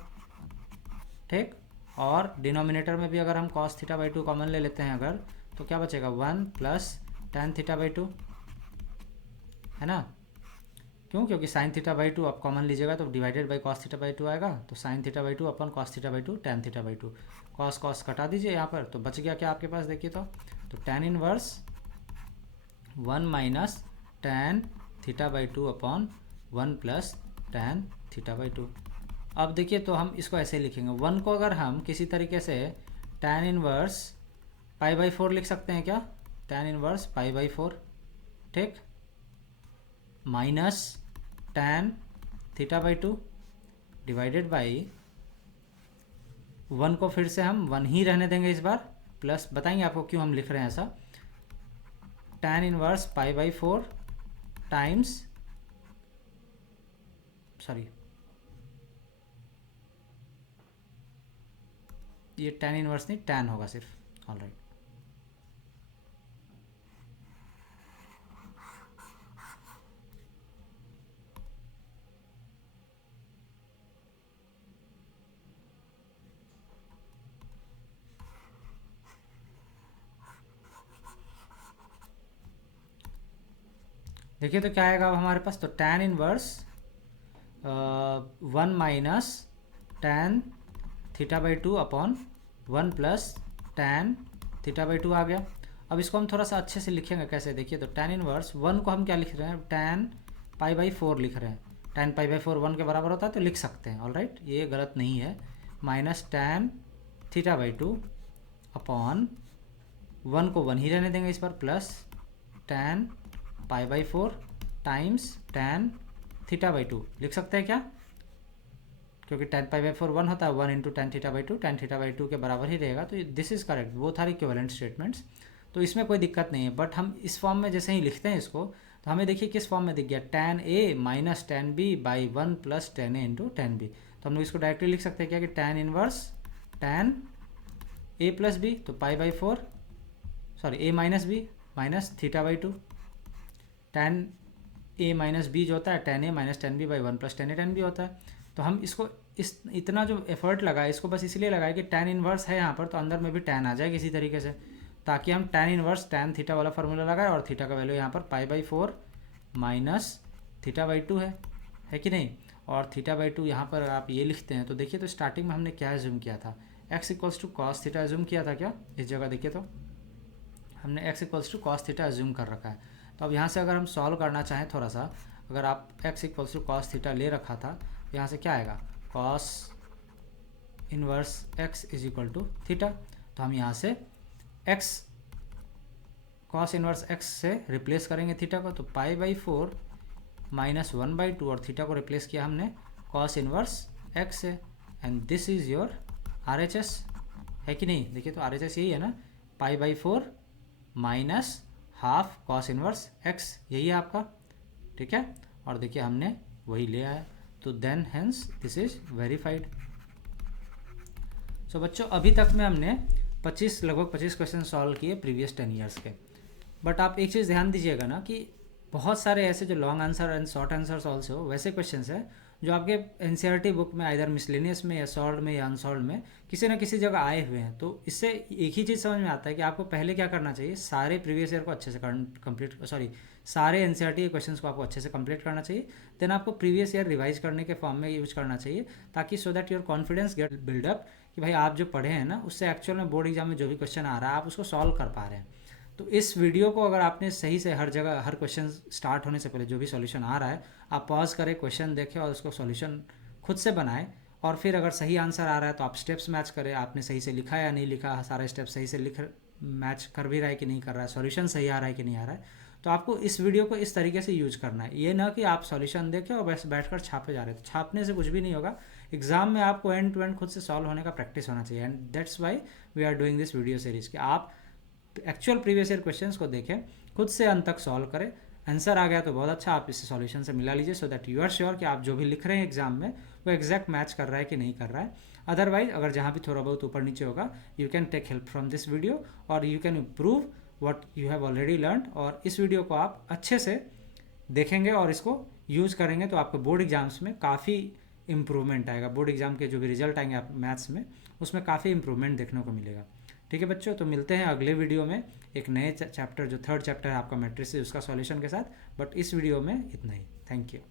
ठीक, और डिनोमिनेटर में भी अगर हम कॉस थीटा बाई 2 कॉमन ले लेते हैं अगर, तो क्या बचेगा 1 प्लस tan थीटा बाई 2, है ना। क्यों, क्योंकि साइन थीटा बाई 2 आप कॉमन लीजिएगा तो divided by cos theta by 2 आएगा। तो sine theta by 2 upon cos theta by 2 tan theta by 2, cos कटा दीजिए यहाँ पर। तो बच गया क्या आपके पास, देखिए तो tan inverse 1 minus tan theta by 2 upon 1 plus tan theta by 2। अब देखिए तो हम इसको ऐसे लिखेंगे, 1 को अगर हम किसी तरीके से tan इनवर्स पाई बाई 4 लिख सकते हैं क्या, tan इनवर्स पाई बाई 4। ठीक, minus tan theta by 2 divided by 1 को फिर से हम 1 ही रहने देंगे इस बार, प्लस बताएंगे आपको क्यों हम लिख रहे हैं ऐसा, tan inverse pi by 4 times ये tan इनवर्स नहीं, tan होगा सिर्फ। ऑल राइट, देखिए तो क्या आएगा अब हमारे पास, तो tan inverse 1 minus tan theta by 2 upon 1 plus tan theta by 2 आ गया। अब इसको हम थोड़ा सा अच्छे से लिखेंगे कैसे, देखिए तो tan इनवर्स 1 को हम क्या लिख रहे हैं, tan पाई बाई 4 लिख रहे हैं। tan पाई बाई 4 1 के बराबर होता है तो लिख सकते हैं। ऑल राइट, ये गलत नहीं है। Minus tan theta by 2 upon 1 को 1 ही रहने देंगे इस पर, plus tan pi by 4 times tan theta by 2 लिख सकते हैं क्या, क्योंकि tan पाई बाई 4 1 होता है, 1 into tan theta by 2, tan theta by 2 के बराबर ही रहेगा। तो दिस इज़ करेक्ट, वो आर इक्विवेलेंट स्टेटमेंट्स, तो इसमें कोई दिक्कत नहीं है। बट हम इस फॉर्म में जैसे ही लिखते हैं इसको, तो हमें देखिए किस फॉर्म में दिख गया, tan a minus tan b by 1 plus tan a into tan b। तो हम लोग इसको डायरेक्टली लिख सकते हैं क्या कि tan inverse tan a plus b, तो पाई by 4 sorry a minus b minus theta by 2, tan a minus b जो होता है tan a minus tan b by 1 plus tan a tan b होता है। तो हम इसको इस इतना जो एफर्ट लगाए इसको बस इसलिए लगाए कि tan इनवर्स है यहाँ पर, तो अंदर में भी tan आ जाए किसी तरीके से, ताकि हम tan इनवर्स tan थीटा वाला फार्मूला लगाए और थीटा का वैल्यू यहाँ पर पाई बाई 4 माइनस थीटा बाई 2 है कि नहीं। और थीटा बाई 2 यहाँ पर आप ये लिखते हैं तो देखिए, तो स्टार्टिंग में हमने क्या एज्यूम किया था, x equals to cos theta assume किया था क्या, इस जगह देखिए तो हमने x equals to cos theta assume कर रखा है। तो अब यहाँ से अगर हम सॉल्व करना चाहें थोड़ा सा, अगर आप x equals to cos theta ले रखा था, यहाँ से क्या आएगा, cos inverse x is equal to theta. तो हम यहाँ से x कॉस इनवर्स x से रिप्लेस करेंगे थीटा को, तो पाई बाई 4 माइनस 1 बाई 2 और थीटा को रिप्लेस किया हमने कॉस इनवर्स x से, and this is your RHS, है कि नहीं। देखिए तो RHS यही है ना, पाई by 4 minus half cos inverse x, यही है आपका, ठीक है। और देखिए हमने वही ले आया, तो then hence this is verified. So बच्चों अभी तक में हमने लगभग 25 क्वेश्चन सॉल्व किए प्रीवियस 10 ईयर्स के। बट आप एक चीज़ ध्यान दीजिएगा ना कि बहुत सारे ऐसे जो long answer and short answers also वैसे क्वेश्चन है जो आपके एनसीईआरटी बुक में आइदर मिसलेनियस में या सॉल्व में या अनसॉल्व में किसी ना किसी जगह आए हुए हैं। तो इससे एक ही चीज़ समझ में आता है कि आपको पहले क्या करना चाहिए, सारे प्रीवियस ईयर को अच्छे से सारे एनसीईआरटी के क्वेश्चंस को आपको अच्छे से कंप्लीट करना चाहिए। देन आपको प्रीवियस ईयर रिवाइज करने के फॉर्म में यूज करना चाहिए, ताकि so that your confidence get build up कि भाई आप जो पढ़े हैं ना उससे एक्चुअल में बोर्ड एग्जाम में जो भी क्वेश्चन आ रहा है आप उसको सॉल्व कर पा रहे हैं। तो इस वीडियो को अगर आपने सही से हर जगह हर क्वेश्चन स्टार्ट होने से पहले जो भी सॉल्यूशन आ रहा है आप पॉज करें, क्वेश्चन देखें और उसको सॉल्यूशन खुद से बनाएं, और फिर अगर सही आंसर आ रहा है तो आप स्टेप्स मैच करें, आपने सही से लिखा या नहीं लिखा, सारे स्टेप्स सही से मैच कर भी रहा है कि नहीं कर रहा है, सॉल्यूशन सही आ रहा है कि नहीं आ रहा है। तो आपको इस वीडियो को इस तरीके से यूज करना है, ये ना कि आप सॉल्यूशन देखें और बस बैठकर छापे जा रहे हैं। तो छापने से कुछ भी नहीं होगा, एग्जाम में आपको एंड टू एंड खुद से सॉल्व होने का प्रैक्टिस होना चाहिए। And that's why we are doing this video series कि आप एक्चुअल प्रीवियस ईयर क्वेश्चंस को देखें, खुद से अंत तक सॉल्व करें। आंसर आ गया तो बहुत अच्छा, आप इससे सॉल्यूशन से मिला लीजिए, so that you are sure कि आप जो भी लिख रहे हैं एग्जाम में वो एग्जैक्ट मैच कर रहा है कि नहीं कर रहा है। अदरवाइज अगर जहाँ भी थोड़ा बहुत ऊपर नीचे होगा you can take help from this video और you can improve what you have already learn. और इस वीडियो को आप अच्छे से देखेंगे और इसको यूज़ करेंगे तो आपको बोर्ड एग्जाम्स में काफ़ी इंप्रूवमेंट आएगा। बोर्ड एग्जाम के जो भी रिजल्ट आएंगे आप मैथ्स में उसमें काफ़ी इंप्रूवमेंट देखने को मिलेगा। ठीक है बच्चों, तो मिलते हैं अगले वीडियो में एक नए चैप्टर जो थर्ड चैप्टर है आपका मैट्रिक्स उसका सॉल्यूशन के साथ। बट इस वीडियो में इतना ही, थैंक यू।